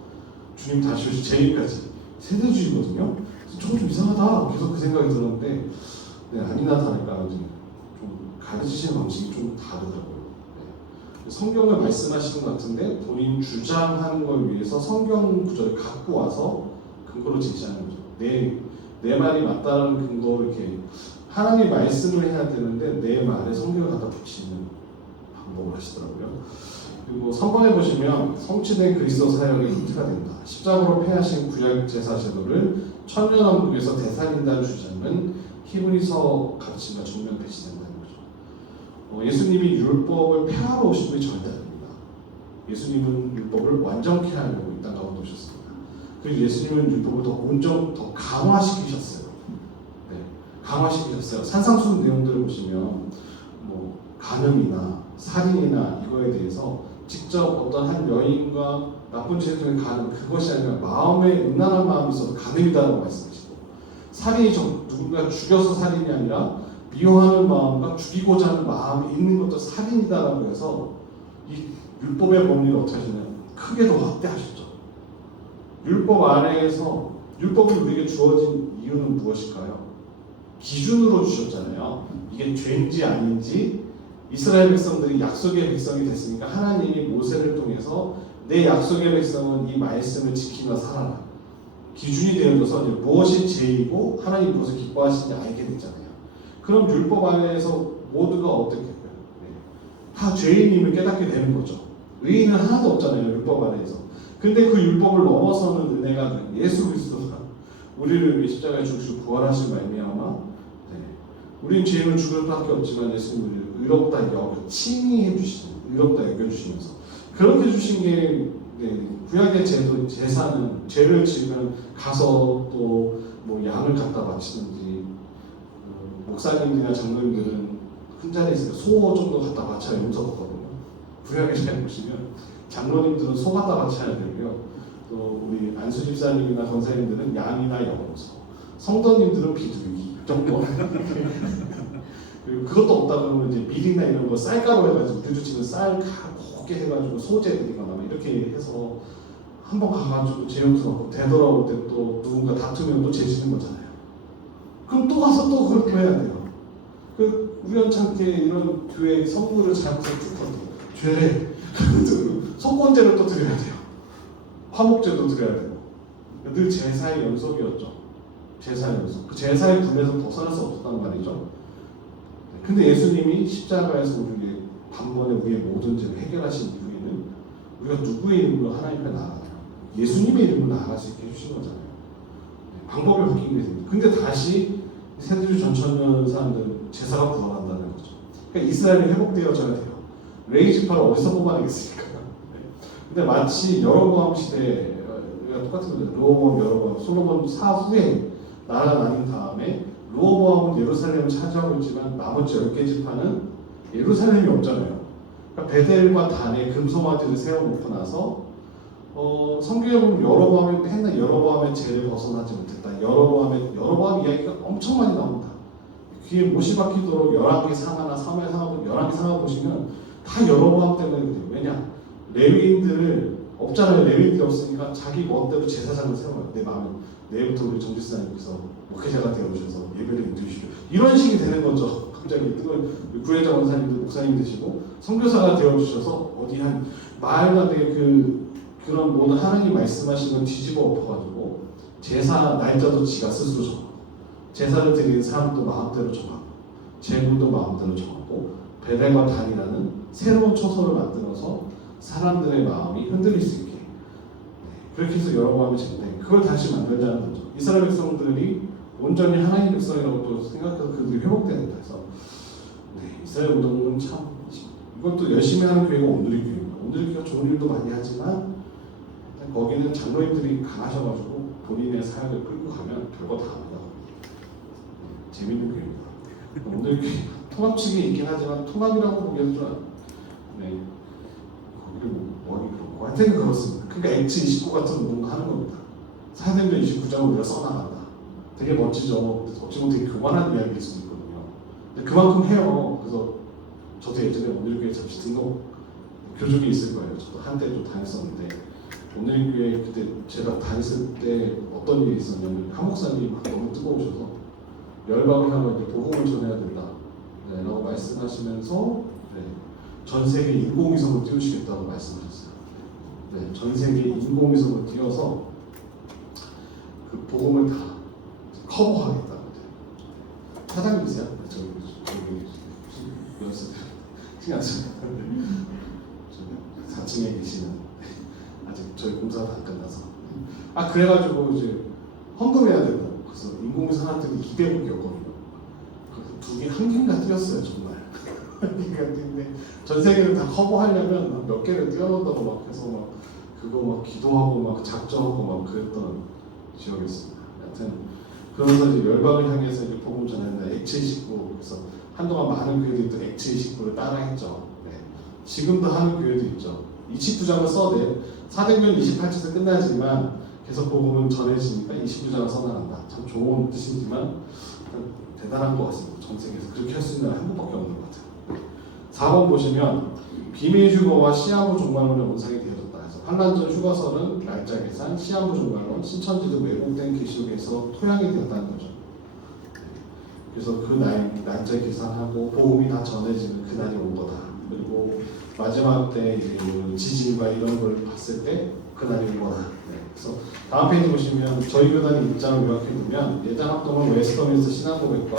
주님 다시 오실 재림까지 세대주의거든요. 저거 좀 이상하다. 계속 그 생각이 들었는데 네, 아니나 다를까 이제 좀 가르치시는 방식이 좀 다르더라고요. 네. 성경을 말씀하시는 것 같은데 본인 주장하는 걸 위해서 성경 구절을 갖고 와서 근거로 제시하는 거죠. 내 말이 맞다는 근거를 이렇게 하나님의 말씀을 해야 되는데 내 말에 성경을 갖다 붙이는 방법을 하시더라고요. 그리고 선번에 보시면 성취된 그리스도 사역의 힌트가 된다. 십자가로 폐하신 구약 제사 제도를 천년왕국에서 되살린다는 주장은 히브리서 가르침과 정면 배치된다는 거죠. 예수님이 율법을 폐하러 오신 분이 절대 아닙니다. 예수님은 율법을 완전케 하려고 이 땅 가운데 오셨습니다. 그리고 예수님은 율법을 더 강화시키셨어요. 네, 강화시키셨어요. 산상수훈 내용들을 보시면 뭐 간음이나 살인이나 이거에 대해서 직접 어떤 한 여인과 나쁜 죄를 통해 간음, 그것이 아니라 마음에 음란한 마음이 있어서 간음이다라고 말씀하시고, 살인이 누군가 죽여서 살인이 아니라 미워하는 마음과 죽이고자 하는 마음이 있는 것도 살인이다라고 해서 이 율법의 범위를 어떻게 하시냐면 크게 더 확대하셨죠. 율법 아래에서 율법이 우리에게 주어진 이유는 무엇일까요? 기준으로 주셨잖아요. 이게 죄인지 아닌지. 이스라엘 백성들이 약속의 백성이 됐으니까 하나님이 모세를 통해서 내 약속의 백성은 이 말씀을 지키며 살아라. 기준이 되어져서 이제 무엇이 죄이고 하나님 무엇을 기뻐하시는지 알게 됐잖아요. 그럼 율법 안에서 모두가 어떻게 해요? 다 죄인임을 깨닫게 되는 거죠. 의인은 하나도 없잖아요, 율법 안에서. 근데 그 율법을 넘어서는 은혜가 예수 그리스도가 우리를 위해 십자가에 죽으시고 부활하신 말미암아 우리는 죄인은 죽을 수밖에 없지만 예수님은 우리를 의롭다 여겨 칭의해 주시는, 의롭다 여겨 주시면서 그렇게 주신 게 구약의 제사는 죄를 지으면 가서 또 뭐 양을 갖다 바치든지 목사님들이나 장로님들은 큰 자리에 있으니까 소 정도 갖다 바쳐야 용서받거든요. 구약에 잘 보시면 장로님들은 소 갖다 바쳐야 되고요. 또 우리 안수 집사님이나 권사님들은 양이나 염소, 성도님들은 비둘기 정도. 그리고 그것도 없다 그러면 이제 밀이나 이런 거 쌀가루 해가지고 우리도 지금 쌀 곱게 해가지고 소재 드리거나 이렇게 해서 한번 가가지고 죄 용서하고 되돌아올 때 또 누군가 다투면 또 죄 지는 거잖아요. 그럼 또 가서 또 그렇게 해야 돼요. 그 우연찮게 이런 교회 성부를 잘못해서 쭉 하고 죄래 속건제를 또 드려야 돼요. 화목제도 드려야 돼요. 늘 제사의 연속이었죠. 제사의 연속. 그 제사의 분에서 벗어날 수 없었단 말이죠. 근데 예수님이 십자가에서 우리에게 단번에 우리의 모든 죄를 해결하신 이후에는 우리가 누구의 이름으로 하나님 앞에 나아가요? 예수님의 이름으로 나아갈 수 있게 해주신 거잖아요. 방법이 바뀐 게 됩니다. 근데 다시 세대주 전천년 사람들은 제사가 불어난다는 거죠. 그러니까 이스라엘이 회복되어져야 돼요. 레이지파를 어디서 뽑아내겠습니까? 근데 마치 여로보암 시대가 똑같은 거죠. 르호보암, 여로보암, 솔로몬 사후에 나라가 나뉜 다음에 르호보암은 예루살렘을 차지하고 있지만 나머지 10개 지파는 예루살렘이 없잖아요. 그러니까 베델과 단에 금송아지를 세워놓고 나서 성경에 보면 여로보암이 맨날 여로보암의 죄를 벗어나지 못했다. 여로보암 이야기가 엄청 많이 나옵니다. 귀에 못이 박히도록 열왕기 상하나 사무엘 상하, 열왕기 상하 보시면 다 여로보암 때문에 그래요. 왜냐? 레위인들을 없잖아요. 레위인들이 없으니까 자기 멋대로 제사장을 세워요. 내 마음에 내일부터 우리 정지사님께서 목회자가 되어주셔서 예배를 인도해주시고 이런 식이 되는 거죠. 갑자기 구혜자 원사님들 목사님 되시고 선교사가 되어주셔서 어디 한 말도 안 되게 그런 모든 하나님 말씀하시는 걸 뒤집어 엎어가지고 제사 날짜도 지가 스스로 정하고 제사를 드리는 사람도 마음대로 정하고 제물도 마음대로 정하고 베델과 단이라는 새로운 초소를 만들어서 사람들의 마음이 흔들릴 수 있게 그렇게 해서 여러모함이 제때 그걸 다시 만들자는 거죠. 이스라엘 백성들이 온전히 하나님 백성이라고 또 생각해서 그들이 회복되는 다 해서 이스라엘 운동은 참 이것도 열심히 하는 교회가 오늘의 교회입니다. 오늘의 교회가 좋은 일도 많이 하지만 거기는 장로님들이 강하셔가지고 본인의 사역을 끌고 가면 별거 다 합니다. 재밌는 교회입니다. 오늘 교회 통합측이 있긴 하지만 통합이라고 보기에는 좀 거기를 뭐하기 그렇고 하여튼 그렇습니다. 그러니까 X29 같은 운동을 하는 겁니다. 사도행전 29장을 우리가 써나간다. 되게 멋지죠. 어찌 보면 되게 교만한 이야기일 수도 있거든요. 근데 그만큼 해요. 그래서 저도 예전에 오늘교회 잠시 등록 교족이 있을 거예요. 저도 한때 좀 다녔었는데 오늘교회 그때 제가 다녔을 때 어떤 일이 있었냐면 한 목사님이 막 너무 뜨거우셔서 열방을 하고 이제 복음을 전해야 된다 라고 말씀하시면서 전 세계 인공위성을 띄우시겠다고 말씀하셨어요. 전 세계 인공위성을 띄워서 그 복음을 다 커버하겠다고. 사장님이세요? 저기 연습 신경 안 써요. 4층에 계시는 아직 저희 공사가 안 끝나서 그래가지고 이제 헌금해야 된다고. 그래서 인공위성 하나 뜨기 200억이었거든요. 두 개 한 개인가 띄었어요 정말. 근데 전 세계를 다 커버하려면 몇 개를 띄워놓는다고 막 해서 막 그거 막 기도하고 막 작정하고 막 그랬던 지역이었습니다. 하여튼 그러면서 이제 열방을 향해서 이제 복음 전했는데 X29 그래서 한동안 많은 교회들이 또 X29를 따라했죠. 지금도 하는 교회도 있죠. 29장을 써도 사도행전 28장에서 끝나지만 계속 복음은 전해지니까 29장을 써나간다. 참 좋은 뜻이지만 대단한 것 같습니다. 전 세계에서 그렇게 할 수 있는 한 번밖에 없는 것 같아요. 4번 보시면 비밀 휴거와 시한부 종말론의 원상이 되어졌다 해서 환란전 휴거설은 날짜 계산, 시한부 종말론, 신천지도 왜곡된 계시록에서 토양이 되었다는 거죠. 그래서 그 날짜 계산하고 복음이 다 전해지는 그날이 온 거다. 그리고 마지막 때 이제 지진과 이런 걸 봤을 때 그날이 오거나. 네. 그래서 다음 페이지 보시면 저희 교단의 입장을 요약해 보면 예전 합동은 웨스터민스터 신앙고백과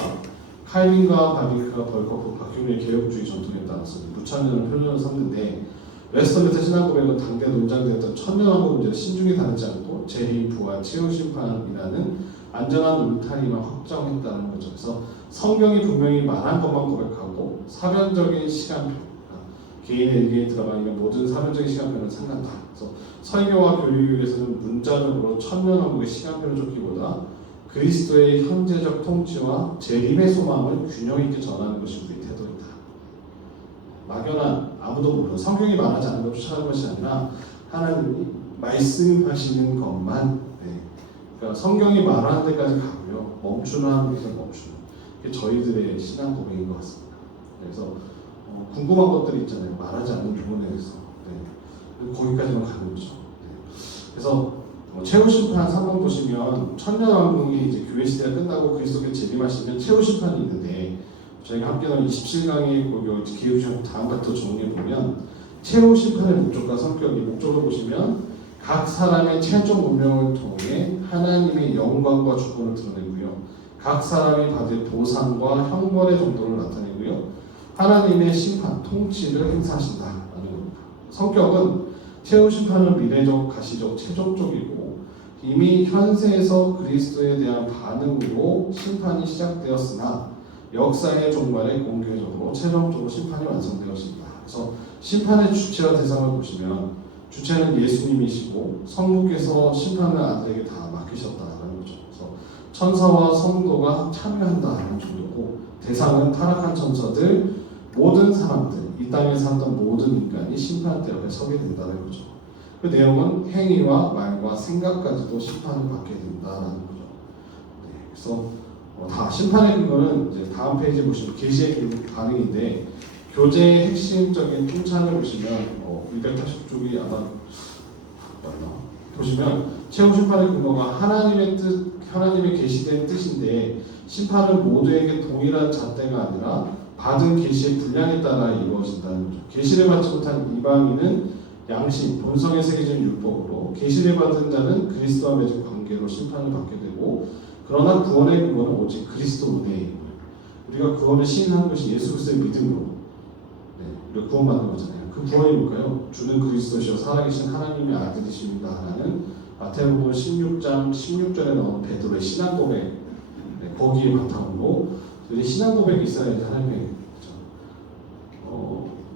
칼빈과 바비크가 벌거프 박흉의 개혁주의 전통에 따라서 무천년을 표준으로 삼는데 웨스터민스터 신앙고백은 당대 논장되었던 천년왕국 문제를 신중히 다루지 않고 재림, 부활, 최후 심판이라는 안전한 울타리만 확정했다는 거죠. 그래서 성경이 분명히 말한 것만 고백하고 사변적인 시간표, 개인의 일기에 들어가 있는 모든 사변적인 시간표는 상관다. 그래서 설교와 교육에서는 문자적으로 천년왕국의 시간표를 쫓기보다 그리스도의 현재적 통치와 재림의 소망을 균형 있게 전하는 것이 우리의 태도이다. 막연한 아무도 모르는 성경이 말하지 않는 걸 쫓아가는 것이 아니라 하나님이 말씀하시는 것만, 그러니까 성경이 말하는 데까지 가고요, 멈추는 하는 데서 멈추는 게 저희들의 신앙 고백인 것 같습니다. 그래서 궁금한 것들이 있잖아요. 말하지 않는 부분에 대해서 거기까지만 가는 거죠. 그래서 최후 심판 3번 보시면 천년왕국이 이제 교회 시대가 끝나고 그리스도께 재림하시면 최후 심판이 있는데 저희가 함께 나눈 27강의 기획 중 다음부터 정리해 보면 최후 심판의 목적과 성격이 목적을 보시면 각 사람의 최종 운명을 통해 하나님의 영광과 주권을 드러내고요. 각 사람이 받을 보상과 형벌의 정도를 나타내고요. 하나님의 심판, 통치를 행사하신다라는 겁니다. 성격은 최후 심판은 미래적, 가시적, 최종적이고 이미 현세에서 그리스도에 대한 반응으로 심판이 시작되었으나 역사의 종말에 공개적으로 최종적으로 심판이 완성되었습니다. 그래서 심판의 주체와 대상을 보시면 주체는 예수님이시고 성부께서 심판을 아들에게 다 맡기셨다는 거죠. 그래서 천사와 성도가 참여한다는 정도고 대상은 타락한 천사들, 모든 사람들, 이 땅에 살던 모든 인간이 심판대 앞에 서게 된다는 거죠. 그 내용은 행위와 말과 생각까지도 심판을 받게 된다는 거죠. 그래서 다 심판의 근거는 이제 다음 페이지에 보시면 계시의 반응인데 교제의 핵심적인 통찰을 보시면 280쪽이 아마 보시면 최후 심판의 근거가 하나님의 뜻, 하나님의 계시된 뜻인데 심판은 모두에게 동일한 잣대가 아니라 받은 계시의 분량에 따라 이루어진다는 거죠. 계시를 받지 못한 이방인은 양심, 본성에 새겨진 율법으로 계시를 받은 자는 그리스도와 맺은 관계로 심판을 받게 되고 그러나 구원의 근거는 오직 그리스도 은혜예요. 우리가 구원을 시인하는 것이 예수 그리스도의 믿음으로 우리가 구원받는 거잖아요. 그 구원이 뭘까요? 주는 그리스도시여 살아계신 하나님의 아들이십니다 라는 마태복음 16장 16절에 나온 베드로의 신앙 고백, 거기에 바탕으로 신앙 고백이 있어야 하나님의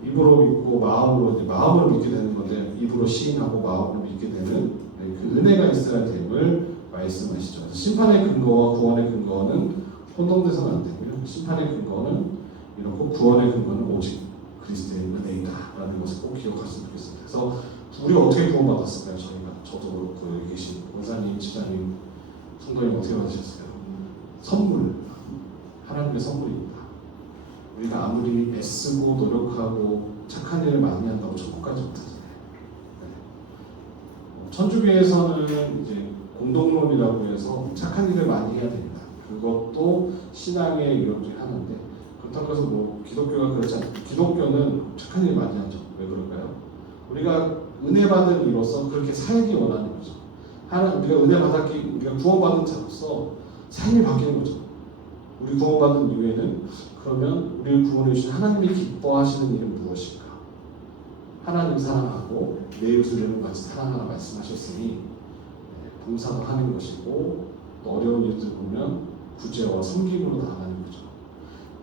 입으로 믿고 마음으로 믿게 되는 건데 입으로 시인하고 마음으로 믿게 되는 그 은혜가 있어야 됨을 말씀하시죠. 심판의 근거와 구원의 근거는 혼동돼서는 안 되고요. 심판의 근거는 이렇고 구원의 근거는 오직 그리스도의 은혜이다라는 것을 꼭 기억하시면 좋겠습니다. 그래서 우리가 어떻게 구원받았을까요? 저도 그렇고 여기 계신 원사님, 집사님, 성도님 어떻게 받으셨어요? 선물, 하나님의 선물입니다. 우리가 아무리 애쓰고 노력하고 착한 일을 많이 한다고 저것까지 못하잖아요. 천주교에서는 이제 공동론이라고 해서 착한 일을 많이 해야 됩니다. 그것도 신앙의 이론 중에 하나인데 그렇다고 해서 기독교가 그렇지 않아요. 기독교는 착한 일 많이 하죠. 왜 그럴까요? 우리가 은혜 받은 이로서 그렇게 살기 원하는 거죠. 우리가 은혜 받았기, 우리가 구원받은 자로서 삶이 바뀌는 거죠. 우리 구원받은 이후에는 그러면 우리를 구원해 주신 하나님이 기뻐하시는 일은 무엇일까? 하나님 사랑하고 내 이웃을 같이 사랑하라 말씀하셨으니 봉사도 하는 것이고 또 어려운 일들 보면 구제와 섬김으로 나아가는 거죠.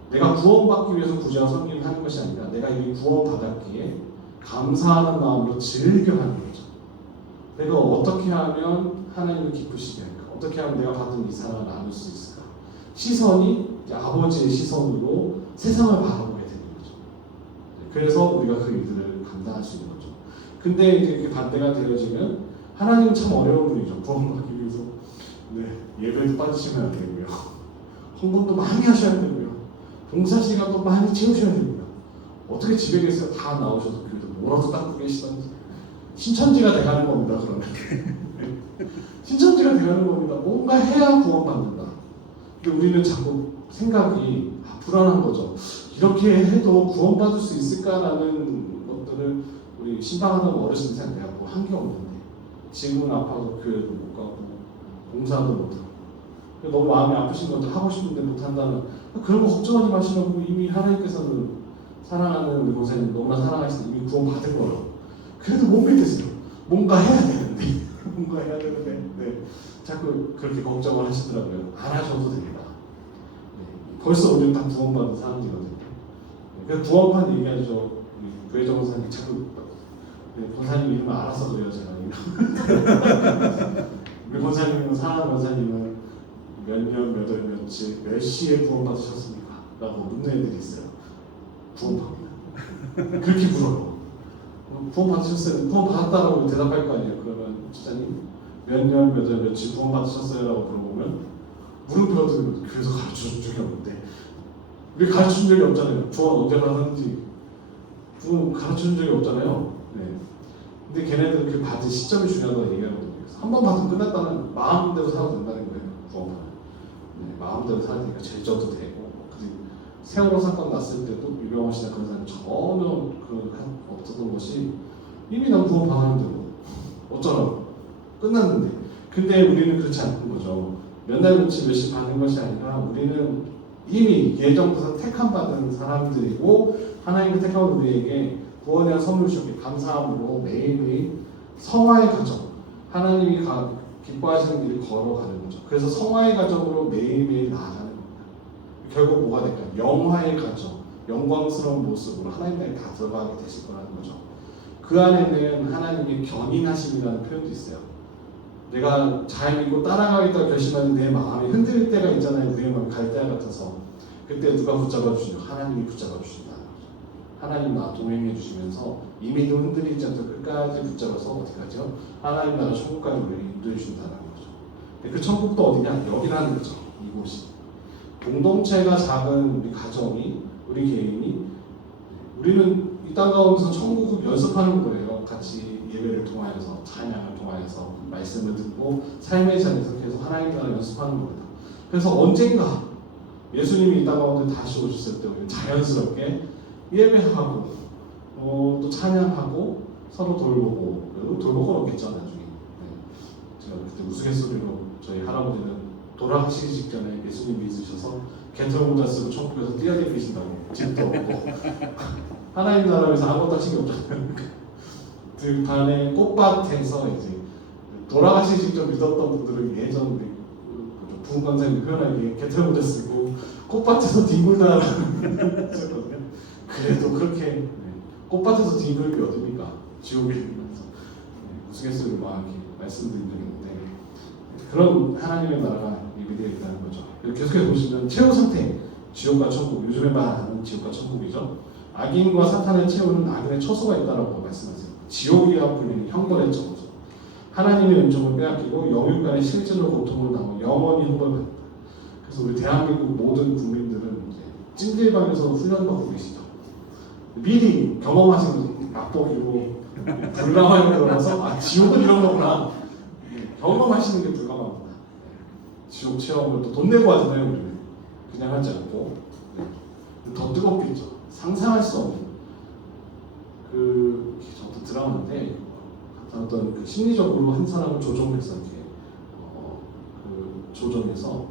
내가 구원받기 위해서 구제와 섬김을 하는 것이 아니라 내가 이미 구원받았기에 감사하는 마음으로 즐겨 하는 거죠. 내가 어떻게 하면 하나님을 기쁘시게 할까? 어떻게 하면 내가 받은 이 사랑을 나눌 수 있을까? 시선이 아버지의 시선으로 세상을 바라보게 되는 거죠. 그래서 우리가 그 일들을 감당할 수 있는 거죠. 근데 이제 이렇게 반대가 되어지면 하나님은 참 어려운 분이죠. 구원받기 위해서 예배도 빠지시면 안 되고요. 헌금도 많이 하셔야 되고요. 봉사 시간도 많이 채우셔야 됩니다. 어떻게 집에 계세요? 다 나오셔서 그래도 뭐라도 닦고 계시던지 신천지가 돼가는 겁니다. 그러면 신천지가 돼가는 겁니다. 뭔가 해야 구원받는다. 근데 우리는 자꾸 생각이 불안한 거죠. 이렇게 해도 구원받을 수 있을까라는 것들을 우리 신방하는 어르신들 생각해갖고 한 게 없는데 지금은 아파서 교회도 못 가고 봉사도 못 하고 너무 마음이 아프신 것도 하고 싶은데 못 한다면 그런 거 걱정하지 마시라고. 이미 하나님께서는 사랑하는 우리 권사님 너무나 사랑하시는 이미 구원 받은 거로. 그래도 못 믿으세요. 뭔가 해야 되는데 뭔가 해야 되는데 네. 자꾸 그렇게 걱정을 하시더라고요. 안 하셔도 됩니다. 네. 벌써 우리는 다 구원받은 사람들이거든요. 네. 그래서 구원판 얘기하죠. 부회장 권사님 자꾸 네, 권사님 이름을 알아서 그래요 제가. 우리 권사님은 사랑하는 권사님은 몇 년, 몇 월, 며칠, 몇 시에 구원받으셨습니까? 라고 묻는 애들이 있어요. 구원받습니다. 그렇게 물어요. 구원받으셨어요? 구원받았다라고 대답할 거 아니에요. 그러면 집사님 몇 년, 몇 월, 며칠 구원받으셨어요? 라고 물어보면 물음표도 교회에서 가르쳐준 적이 없는데 우리 가르쳐준 적이 없잖아요. 구원 언제 받았는지 구원 가르쳐준 적이 없잖아요. 네. 근데 걔네들은 그 받은 시점이 중요하다고 얘기하거든요. 한 번 받으면 끝났다는 마음대로 살아도 된다는 거예요. 구원받으면. 네, 마음대로 살아도 되니까 제져도 되고. 세월호 사건 났을 때도 유병원 씨나 그런 사람이 전혀 없었던 것이 이미 난 구원 받았는데 어쩌라고 끝났는데. 근데 우리는 그렇지 않은 거죠. 몇 날 며칠 몇십 받는 것이 아니라 우리는 이미 예정부터 택함 받은 사람들이고 하나님의 택함을 우리에게 구원에 대한 선물 주셨기에 감사함으로 매일매일 성화의 과정, 하나님이 기뻐하시는 길을 걸어가는 거죠. 그래서 성화의 과정으로 매일매일 나아가는 겁니다. 결국 뭐가 될까요? 영화의 과정, 영광스러운 모습으로 하나님 나라에 다 들어가게 되실 거라는 거죠. 그 안에는 하나님의 견인하심이라는 표현도 있어요. 내가 잘 믿고 따라가겠다고 결심하는 내 마음이 흔들릴 때가 있잖아요. 우리의 마음이 갈 때와 같아서. 그때 누가 붙잡아 주시죠? 하나님이 붙잡아 주신다는 거죠. 하나님 나와 동행해 주시면서 이미도 흔들리지 않도록 끝까지 붙잡아서 어떻게 하죠? 하나님 나라 천국까지 우리를 인도해 주신다는 거죠. 그 천국도 어디냐? 여기라는 거죠. 이곳이. 공동체가 작은 우리 가정이, 우리 개인이, 우리는 이 땅 가운데서 천국을 연습하는 거예요. 같이 예배를 통하여서, 찬양을 통하여서, 말씀을 듣고, 삶의 자리에서 계속 하나님 나라 연습하는 겁니다. 그래서 언젠가 예수님이 이 땅 가운데 다시 오셨을 때 우리는 자연스럽게 예배하고, 또 찬양하고, 서로 돌보고, 돌볼 건 없겠죠, 나중에. 네. 제가 그때 우스갯소리로 저희 할아버지는 돌아가시기 직전에 예수님 믿으셔서 개털모자 쓰고 천국에서 뛰어다니신다고 집도 없고 하나님 나라에서 아무것도 하신 게 없잖아요. 들판에 꽃밭에서 이제 돌아가시기 직전 믿었던 분들은 예전 부흥 권사님이 표현하기에 개털모자 쓰고 꽃밭에서 뒹굴다 하셨거든요. 그래도 그렇게 꽃밭에서 뒹굴 게 어딥니까? 지옥에 있면서 우스갯소리로 막 이렇게 말씀드린 적이 있는데 그런 하나님의 나라가 예비되어 있다는 거죠. 계속해서 보시면 최후 상태, 지옥과 천국, 요즘에 말하는 지옥과 천국이죠. 악인과 사탄을 채우는 악인의 처소가 있다라고 말씀하세요. 지옥이라 불리는 형벌의 처소죠. 하나님의 은총을 빼앗기고 영육간의 실질로 고통을 당하고 영원히 형벌받는다. 그래서 우리 대한민국 모든 국민들은 이제 찜질방에서 훈련받고 계시죠. 미리 경험하신 거죠. 악복이고 불가마에 들어가서 지옥은 이런 거구나. 경험하시는 게 불가마합니다. 지옥 체험을 또 돈 내고 하잖아요. 우리는 그냥 하지 않고 더 뜨겁겠죠. 상상할 수 없는 저도 드라마인데 어떤 심리적으로 한 사람을 조종해서 이렇게 조종해서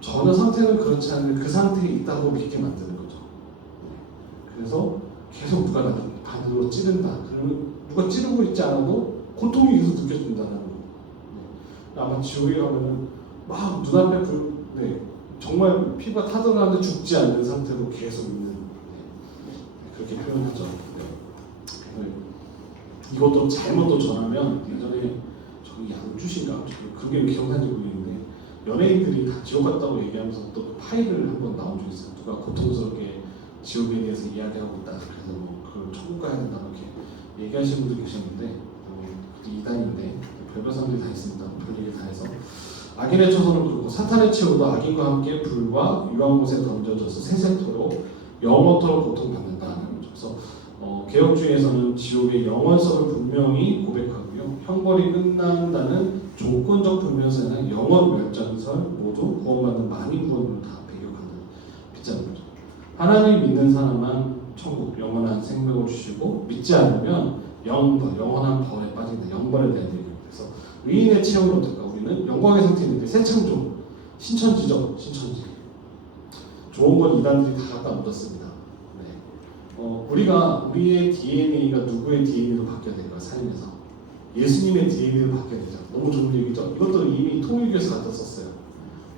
전혀 상태는 그렇지 않은데 그 상태에 있다고 믿게 만드는 거죠. 그래서 계속 누가 나를 반으로 찌른다. 그러면 누가 찌르고 있지 않아도 고통이 계속 느껴진다는 거예요. 아마 지옥에 가면은 막 눈앞에 정말 피가 타들어가는데 죽지 않는 상태로 계속 있는 그렇게 표현하죠. 이것도 잘못 또 전하면 예전에 저기 양주신가 그게 기억나는지 모르겠는데 연예인들이 다 지옥 갔다고 얘기하면서 또 파일을 한번 나온 적이 있어요. 누가 고통스럽게 지옥에 대해서 이야기하고 있다. 그래서 그 천국 가야 된다고 이렇게 얘기하시는 분들이 계셨는데 이단인데 별별 사람들이 다 있습니다. 별 얘기 다 해서 악인의 처소를 두고 사탄의 채우도 악인과 함께 불과 유황 못에 던져져서 세세토록 영원토록 고통받는다는 거죠. 그래서 개혁주의에서는 지옥의 영원성을 분명히 고백하고요. 형벌이 끝난다는 조건적 불면서는 영원 멸장설 모두 구원받는 만인 구원으로 다 배격하는 빗자는 거죠. 하나님 믿는 사람만 천국 영원한 생명을 주시고 믿지 않으면 영원한 벌에 빠진다. 영벌에 대한 얘기입니다. 그래서 의인의 체험은 어떨까? 우리는 영광의 상태에 있는데 새 창조, 신천지죠, 신천지. 좋은 건 이단들이 다 갖다 묻었습니다. 네. 우리가 우리의 DNA가 누구의 DNA로 바뀌어야 될까? 삶에서 예수님의 DNA로 바뀌어야 되죠. 너무 좋은 얘기죠. 이것도 이미 통일교에서 갖다 썼어요.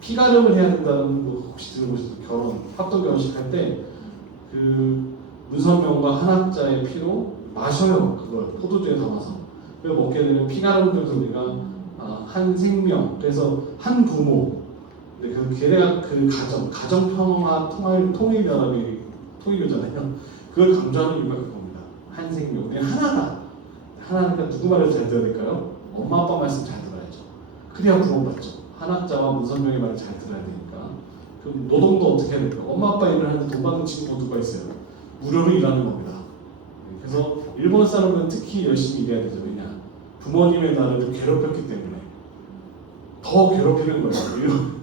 피가름을 해야 된다는 거 혹시 들어보셨어요? 결혼, 합동 결혼식 할 때 그 문선명과 한학자의 피로 마셔요. 그걸 포도주에 담아서. 그걸 먹게 되면 피가름을 해서 우리가 한 생명, 그래서 한 부모. 근데 그 계략, 그 가정평화 통일연합이 통일교잖아요. 그걸 강조하는 이유가 그겁니다. 한 생명, 그냥 하나다. 하나니까 누구 말을 잘 들어야 될까요? 엄마 아빠 말씀 잘 들어야죠. 그래야 구원받죠. 한학자와 문선명의 말을 잘 들어야 되니까. 그럼 노동도 어떻게 해야 될까? 엄마 아빠 일을 하는데 돈 받는 친구가 누가 있어요? 무료로 일하는 겁니다. 그래서 일본 사람은 특히 열심히 일해야 되죠. 왜냐? 부모님의 나라를 괴롭혔기 때문에 더 괴롭히는 거예요. 이런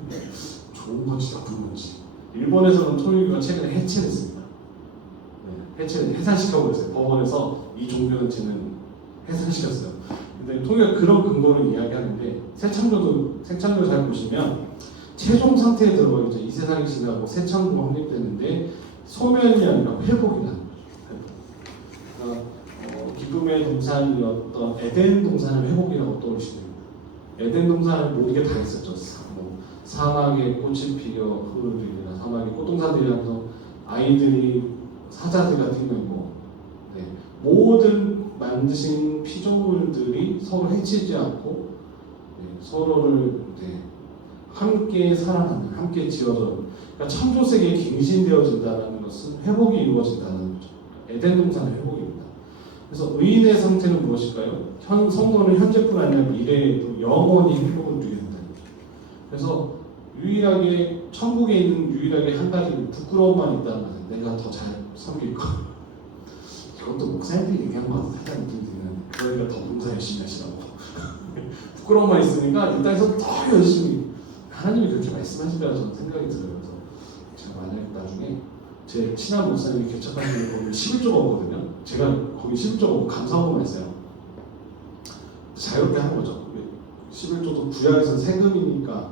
좋은 건지 나쁜 건지. 일본에서는 통일교가 최근에 해체됐습니다. 네, 해산시켜버렸어요. 법원에서 이 종교는 쟤는 해산시켰어요. 근데 통일교가 그런 근거를 이야기하는데 새창조도 잘 보시면 최종 상태에 들어가겠죠. 이 세상이 지나고 새 창조가 확립되는데 소멸이 아니라 회복이라는 거죠. 그러니까 기쁨의 동산이었던 에덴 동산의 회복이라고 떠오르시면 됩니다. 에덴 동산에 모든 게 다 있었죠. 사막에 꽃이 피어 흐르리라 사막에 꽃동산들이라면서 아이들이 사자들 같은 경우 네, 모든 만드신 피조물들이 서로 해치지 않고 네, 서로를 네, 함께 살아가는, 함께 지어져. 그러니까 창조 세계에 갱신되어진다는 것은 회복이 이루어진다는 거죠. 에덴 동산의 회복입니다. 그래서 의인의 상태는 무엇일까요? 성도는 현재뿐 아니라 미래에도 영원히 회복을 누리게 된다는 거죠. 그래서 유일하게 천국에 있는 유일하게 한 가지 부끄러움만 있다는 것은 내가 더 잘 섬길 거. 이것도 목사님들이 얘기한 것 같아요. 살짝 느낌이 드는. 그러니까 더 봉사 열심히 하시라고. 부끄러움만 있으니까 이 땅에서 더 열심히. 하나님이 그렇게 말씀하시리라 저는 생각이 들어요. 그래서 제가 만약 나중에 제 친한 목사님이 개척하시는 거기 11조가 오거든요. 제가 거기 11조가 오고 감사하고만 했어요. 자유롭게 하는 거죠. 11조도 구약에서 세금이니까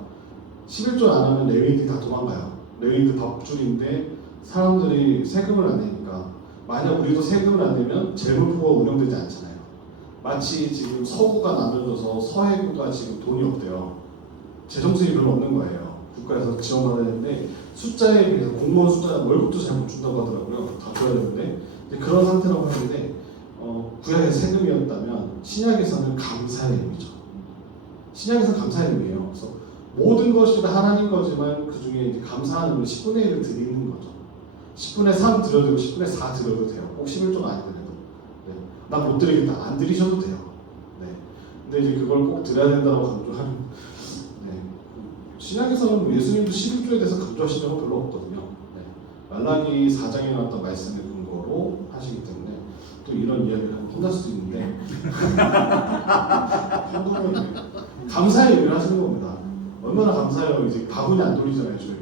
11조 안 하면 레위인들이 다 도망가요. 레위인들 밥줄인데 사람들이 세금을 안 내니까 만약 우리도 세금을 안 내면 재물포가 운영되지 않잖아요. 마치 지금 서구가 나눠져서 서해구가 지금 돈이 없대요. 재정 수입이 별로 없는 거예요. 국가에서 지원받아야 되는데 숫자에 비해서 공무원 숫자 월급도 잘 못 준다고 하더라고요. 다 줘야 되는데 그런 상태라고 하는데 구약의 세금이었다면 신약에서는 감사의 의미죠. 신약에서는 감사의 의미예요. 그래서 모든 것이 다 하나님 거지만 그 중에 이제 감사하는 걸 10분의 1을 드리는 거죠. 10분의 3 드려도 되고 10분의 4 드려도 돼요. 꼭 11조가 아니더라도. 네. 나 못 드리겠다. 안 드리셔도 돼요. 네. 근데 이제 그걸 꼭 드려야 된다고 강조하는. 네. 신약에서는 예수님도 11조에 대해서 강조하신 적은 별로 없거든요. 네. 말라기 4장에 나왔던 말씀을 근거로 하시기 때문에 또 이런 이야기를 하면 혼날 수도 있는데 감사의 의미를 하시는 겁니다. 얼마나 감사해요. 이제 바구니 안 돌리잖아요. 저에게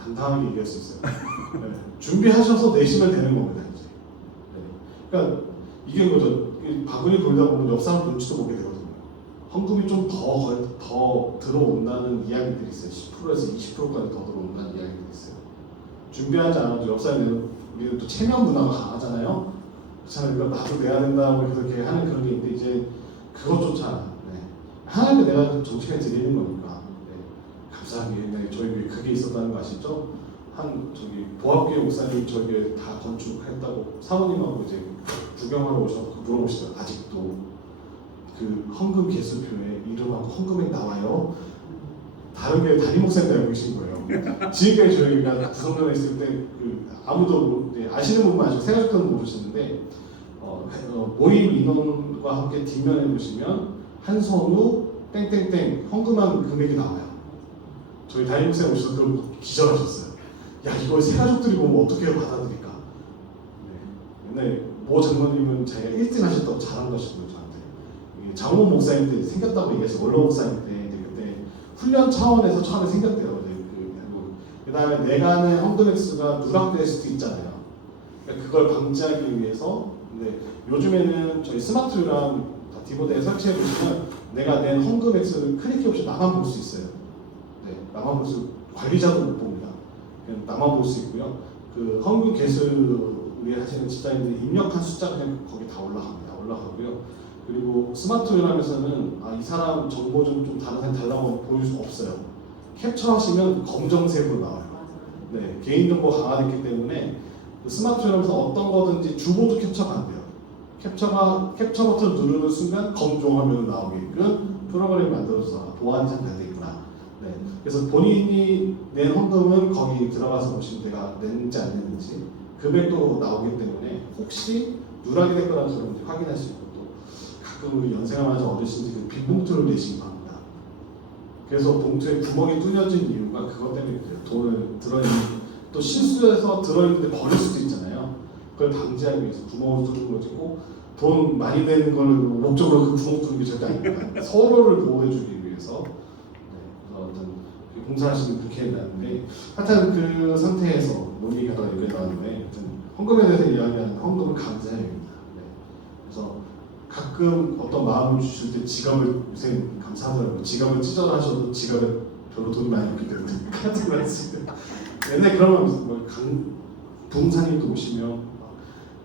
당당하게 얘기할 수 있어요. 네. 준비하셔서 내시면 되는 겁니다. 이제. 네. 그러니까 이게 뭐죠? 바구니 돌다 보면 옆 사람 눈치도 보게 되거든요. 헌금이 좀 더 들어온다는 이야기들이 있어요. 10%에서 20%까지 더 들어온다는 이야기들이 있어요. 준비하지 않아도 옆 사람이 우리는 또 체면 문화가 강하잖아요. 그렇잖아요. 이거 나도 내야 된다고 해서 이렇게 하는 그런 게 있는데 이제 그것조차 하나님께 내가 정책에 드리는 거니까 감사하게 저희 그게 있었다는 거 아시죠? 저기 보합교회 목사님 저기 다 건축했다고 사모님하고 이제 구경하러 오셔서 물어보시더라고요. 아직도 그 헌금 개수표에 이름하고 헌금액 나와요. 다른 게 담임 목사님 알고 계신 거예요. 지금까지 저희가 구성전에 있을 때 아무도 아시는 분만 아시고 생각했던 모르셨는데 모임 인원과 함께 뒷면에 보시면 한선우 땡땡땡 헌금한 금액이 나와요. 저희 담임 목사님 오셔서 그걸 기절하셨어요. 야 이걸 새가족들이 보면 어떻게 받아들일까? 근데 모 장로님은 자기가 1등 하셨다고 자랑하셨거든요. 저한테 장모 목사님 때 생겼다고 얘기해서 원로 목사님 때 그때 훈련 차원에서 처음에 생겼대요. 그 다음에 내가 낸 헌금 액수가 누락될 수도 있잖아요. 그러니까 그걸 방지하기 위해서 근데 요즘에는 저희 스마트랑 다 디보드에 설치해 보시면 내가 낸 헌금 액수를 클릭 없이 나만 볼 수 있어요. 네, 나만 볼 수, 관리자도 못 봅니다. 그냥 나만 볼 수 있고요. 그 헌금 개수 우리 하시는 집사님들이 입력한 숫자 그냥 거기 다 올라갑니다. 올라가고요. 그리고 스마트폰 하면서는 이 사람 정보 좀 다른 사람 달라고 보일 수 없어요. 캡처하시면 검정색으로 나와요. 네, 개인정보 강화됐기 때문에 그 스마트폰 하면서 어떤 거든지 주보도 캡처가 안 돼요. 캡처 버튼을 누르는 순간 검정 화면으로 나오게끔 프로그램이 만들어져서 보안이 잘 돼 있구나. 네, 그래서 본인이 낸 헌금은 거기 들어가서 보시면 내가 냈는지 안 냈는지 금액도 나오기 때문에 혹시 누락이 됐거나 그러면 확인할 수 있고 또 가끔 우리 연세가 많은 어르신들이 그 빈봉투를 내시기도 합니다. 그래서 봉투에 구멍이 뚫려진 이유가 그것 때문에 그래요. 돈을 들어있는 또 실수해서 들어있는데 버릴 수도 있잖아요. 그걸 방지하기 위해서 구멍을 뚫는 거지 돈 많이 되는 걸 목적으로 그 구멍 뚫는 게 절대 아닙니다. 서로를 보호해주기 위해서 그래서 어떤 봉사하시는 그렇게 해놨는데 하여튼 그 상태에서 논의가 더 이렇게 나왔는데 헌금에 대해서 이야기하는 헌금은 감사해입니다. 네. 그래서 가끔 어떤 마음을 주실 때 지갑을 요새 감사하더라고요. 지갑을 찢어라 하셔도 지갑에 별로 돈이 많이 없기 때문에 같은 거 했을 때 옛날에 그런 거 부흥사님도 오시면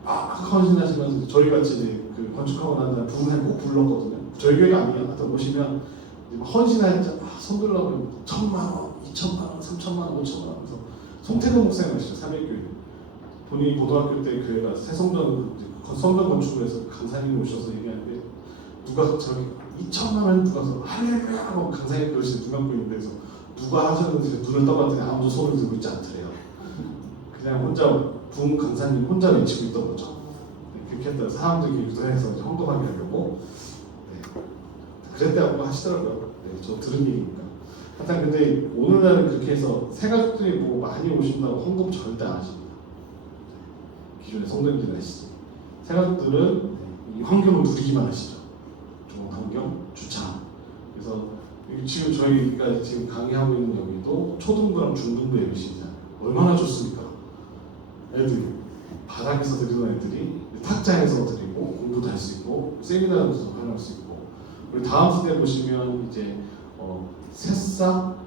헌신하시면서 저희 같이 이제 그 건축하고 난 다음에 부흥사님 꼭 불렀거든요. 저희 교회가 아니에요. 하여튼 오시면 헌신할 때 손 들라고 1,000만 원, 2,000만 원, 3,000만 원, 5,000만 원 그래서 송태근 목사님 아시죠? 삼일교회 본인이 고등학교 때 교회가 새성전 성전 건축을 해서 강사님이 오셔서 얘기하는데 누가 저기 2,000만 원 누가 할렐루야 하고 강사님 그러시는 중간부인데 그래서 누가 하셨는지 눈을 떠봤더니 아무도 손을 들고 있지 않더래요. 그냥 혼자 부흥 강사님 혼자 외치고 있던 거죠. 네, 그렇게 했다 사람들이 유도해서 헌금하게 하려고 그랬다고 하시더라고요. 네, 저 들은 얘기니까. 하여튼 근데 오늘날은 그렇게 해서 새가족들이 뭐 많이 오신다고 헌금 절대 안 하십니다. 기존에 성도님들이 하시지. 새가족들은 이 환경을 누리기만 하시죠. 좋은 환경, 주차. 그래서 지금 저희가 지금 강의하고 있는 여기도 초등부랑 중등부 예비신자 얼마나 좋습니까? 애들이 바닥에서 드리는 애들이 탁자에서 드리고 공부도 할 수 있고 세미나도 활용할 수 있고 그리고 다음 세대 보시면 이제 새싹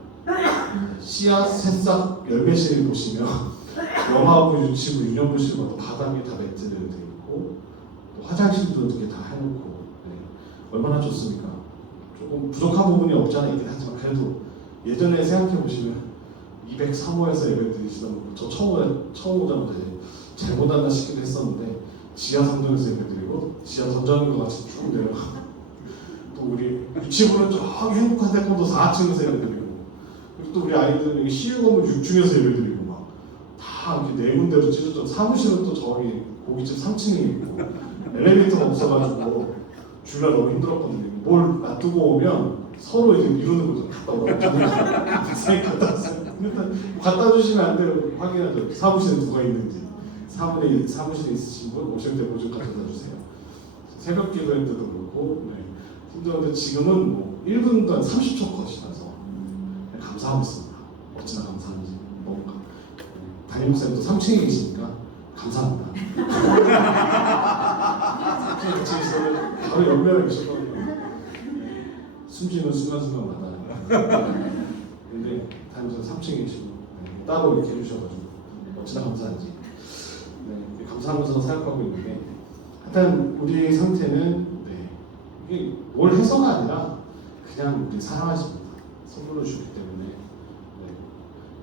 씨앗 새싹 열매실 보시면 영하부 유치부 유년부실마다 바닥에 다 매트를 돼 있고 또 화장실도 이렇게 다 해놓고 얼마나 좋습니까? 조금 부족한 부분이 없지 않아 있긴 하지만 그래도 예전에 생각해 보시면 203호에서 예배 드리시던 분, 저 처음 오자마자 잘못 왔나 싶기도 했었는데 지하 성전에서 예배 드리고 지하 던전과 같이 쭉 내려가고 또 우리 유치부는 저기 행복한 태권도 4층에서 예배 드리고 그리고 또 우리 아이들은 여기 CU 건물 6층에서 예배 드리고 막 다 이렇게 네 군데로 찢어져 사무실은 또 저기 고깃집 3층에 있고 엘리베이터가 없어가지고 주기가 너무 힘들었거든요. 뭘 놔두고 오면 서로 이제 미루는 거죠. 갔다 오라고. 갖다 주시면 안 돼요. 확인하죠. 사무실에 누가 있는지. 사무실에 있으신 분 오실 때 뭐 좀 가져다 주세요. 새벽 기도할 때도 그렇고 힘들었는데 지금은 뭐 1분도 한 30초 거시면서 감사하고 있습니다. 어찌나 감사한지 뭔가 담임목사님도 3층에 계시니까 감사합니다. 3층에 같이 있으면 바로 옆면에 계셨거든요. 숨쉬는 순간순간마다 근데 담임목사 3층에 계시고 따로 이렇게 해주셔가지고 어찌나 감사한지 감사하면서 생각하고 있는데 하여튼 우리 상태는 이게 뭘 해서가 아니라 그냥 우리 사랑하십니다. 선물로 주기 때문에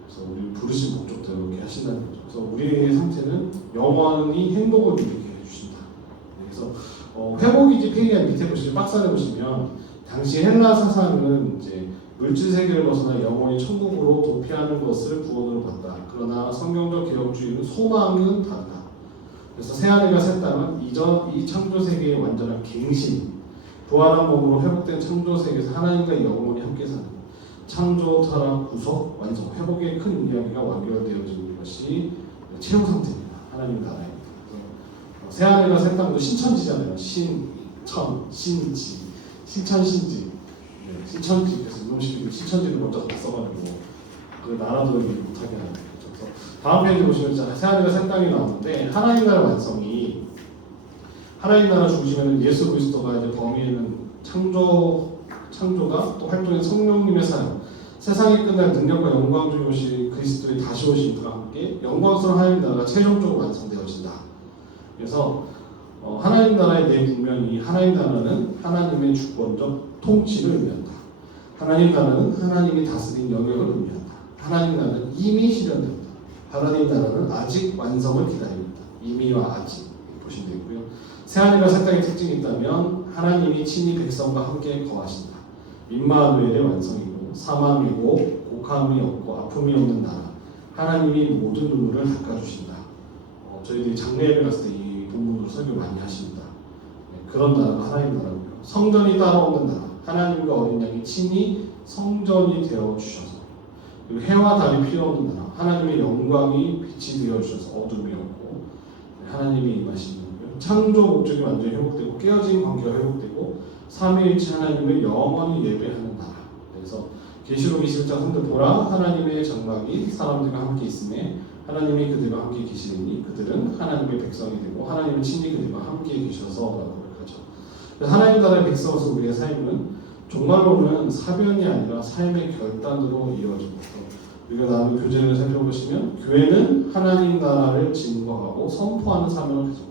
그래서 우리 부르신 목적대로 이렇게 하신다는 거죠. 그래서 우리의 상태는 영원히 행복을 누리게 해주신다. 그래서 회복이지 폐기한 밑에 보시면 박스를 보시면 당시 헬라 사상은 이제 물질 세계를 벗어나 영원히 천국으로 도피하는 것을 구원으로 봤다. 그러나 성경적 개혁주의는 소망은 다르다. 그래서 새하늘과 새 땅은 이전 이 창조 세계의 완전한 갱신, 부활한 몸으로 회복된 창조 세계에서 하나님과 영원히 함께 사는 창조, 타락, 구속, 완성, 회복의 큰 이야기가 완결되어지는 것이 최후 상태입니다. 하나님 나라입니다. 새하늘과 새 땅도 신천지잖아요. 신천, 신지, 신천신지, 신천지. 그래서 이놈식이 신천지를 먼저 다 써가지고 그 나라도 얘기 못하게 하는 거죠. 그래서 다음 페이지 보시면 새하늘과 새 땅이 나오는데 하나님 나라 완성이 하나님 나라 중심에는 예수 그리스도가 이제 범위에는 창조가 또 활동의 성령님의 사역, 세상이 끝날 능력과 영광 중에 오신 그리스도의 다시 오심과 함께 영광스러운 하나님 나라가 최종적으로 완성되어진다. 그래서 하나님 나라의 내분명이 이 하나님 나라는 하나님의 주권적 통치를 의미한다. 하나님 나라는 하나님이 다스린 영역을 의미한다. 하나님 나라는 이미 실현됩니다. 하나님 나라는 아직 완성을 기다립니다. 이미와 아직 보시면 되고요. 새하늘과 새 땅의 특징이 있다면 하나님이 친히 백성과 함께 거하신다. 임마누엘의 완성이고 사망이고 고함이 없고 아픔이 없는 나라. 하나님이 모든 눈물을 닦아주신다. 저희들이 장례를 갔을 때 이 본문으로 설교 많이 하십니다. 그런 나라가 하나님 나라고요. 성전이 따로 없는 나라. 하나님과 어린 양이 친히 성전이 되어 주셔서, 그리고 해와 달이 필요 없는 나라. 하나님의 영광이 빛이 되어 주셔서 어둠이 없고 하나님이 임하시는 거고요. 창조 목적이 완전히 회복되고 깨어진 관계가 회복되고 삼위일체 하나님을 영원히 예배하는 나라. 그래서 계시록 21장 3절 보라 하나님의 장막이 사람들과 함께 있음에 하나님이 그들과 함께 계시니 그들은 하나님의 백성이 되고 하나님은 친히 그들과 함께 계셔서 라고 그러죠. 하나님 나라의 백성으로서 우리의 삶은 정말로는 사변이 아니라 삶의 결단으로 이루어집니다. 우리가 나눈 교제를 살펴보시면 교회는 하나님 나라를 증거하고 선포하는 사명을 가지고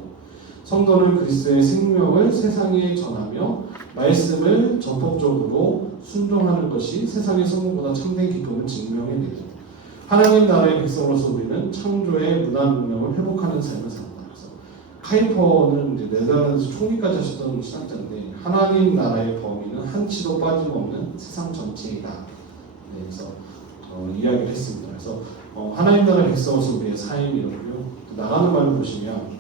성도는 그리스도의 생명을 세상에 전하며 말씀을 전폭적으로 순종하는 것이 세상의 성공보다 참된 기쁨을 증명해내고 하나님 나라의 백성으로서 우리는 창조의 문화 문명을 회복하는 삶을 산다. 그래서 카이퍼는 이제 네덜란드에서 총리까지 하셨던 신학자인데 하나님 나라의 범위는 한치도 빠짐없는 세상 전체이다. 네, 그래서 이야기를 했습니다. 그래서 하나님 나라의 백성으로서 우리의 삶이 이렇고요. 나가는 말을 보시면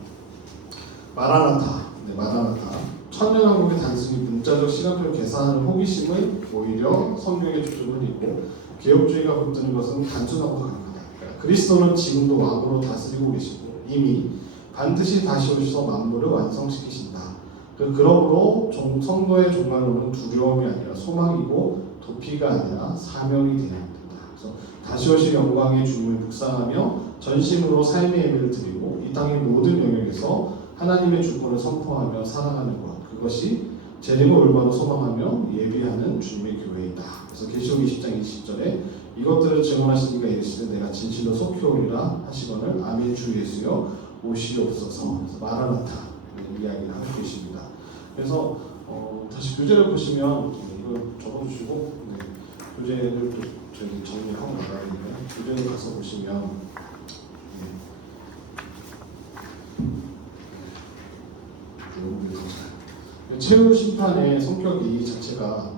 마라나타, 마라나타. 천년왕국의 단순히 문자적 시간표 계산하는 호기심은 오히려 성경의 초점을 잃고 개혁주의가 붙드는 것은 단순하고 강하다. 그리스도는 지금도 왕으로 다스리고 계시고 이미 반드시 다시 오셔서 만물을 완성시키신다. 그러므로 성도의 종말론은 두려움이 아니라 소망이고 도피가 아니라 사명이 되어야 된다. 그래서 다시 오실 영광의 주님을 묵상하며 전심으로 삶의 예배를 드리고 이 땅의 모든 영역에서 하나님의 주권을 선포하며 살아가는 것, 그것이 재림을 올바로 소망하며 예비하는 주님의 교회이다. 그래서 계시록 20장 20절에 이것들을 증언하시니까 이르시되 내가 진실로 속히 오리라 하시거늘 아멘 주 예수여 오시옵소서. 그래서 마라나타 이야기를 하고 계십니다. 그래서 다시 교재를 보시면 이거 적어주시고 교재를 또 저희 정리하고 나가야 되니까 교재를 가서 보시면 최후 심판의 성격이 자체가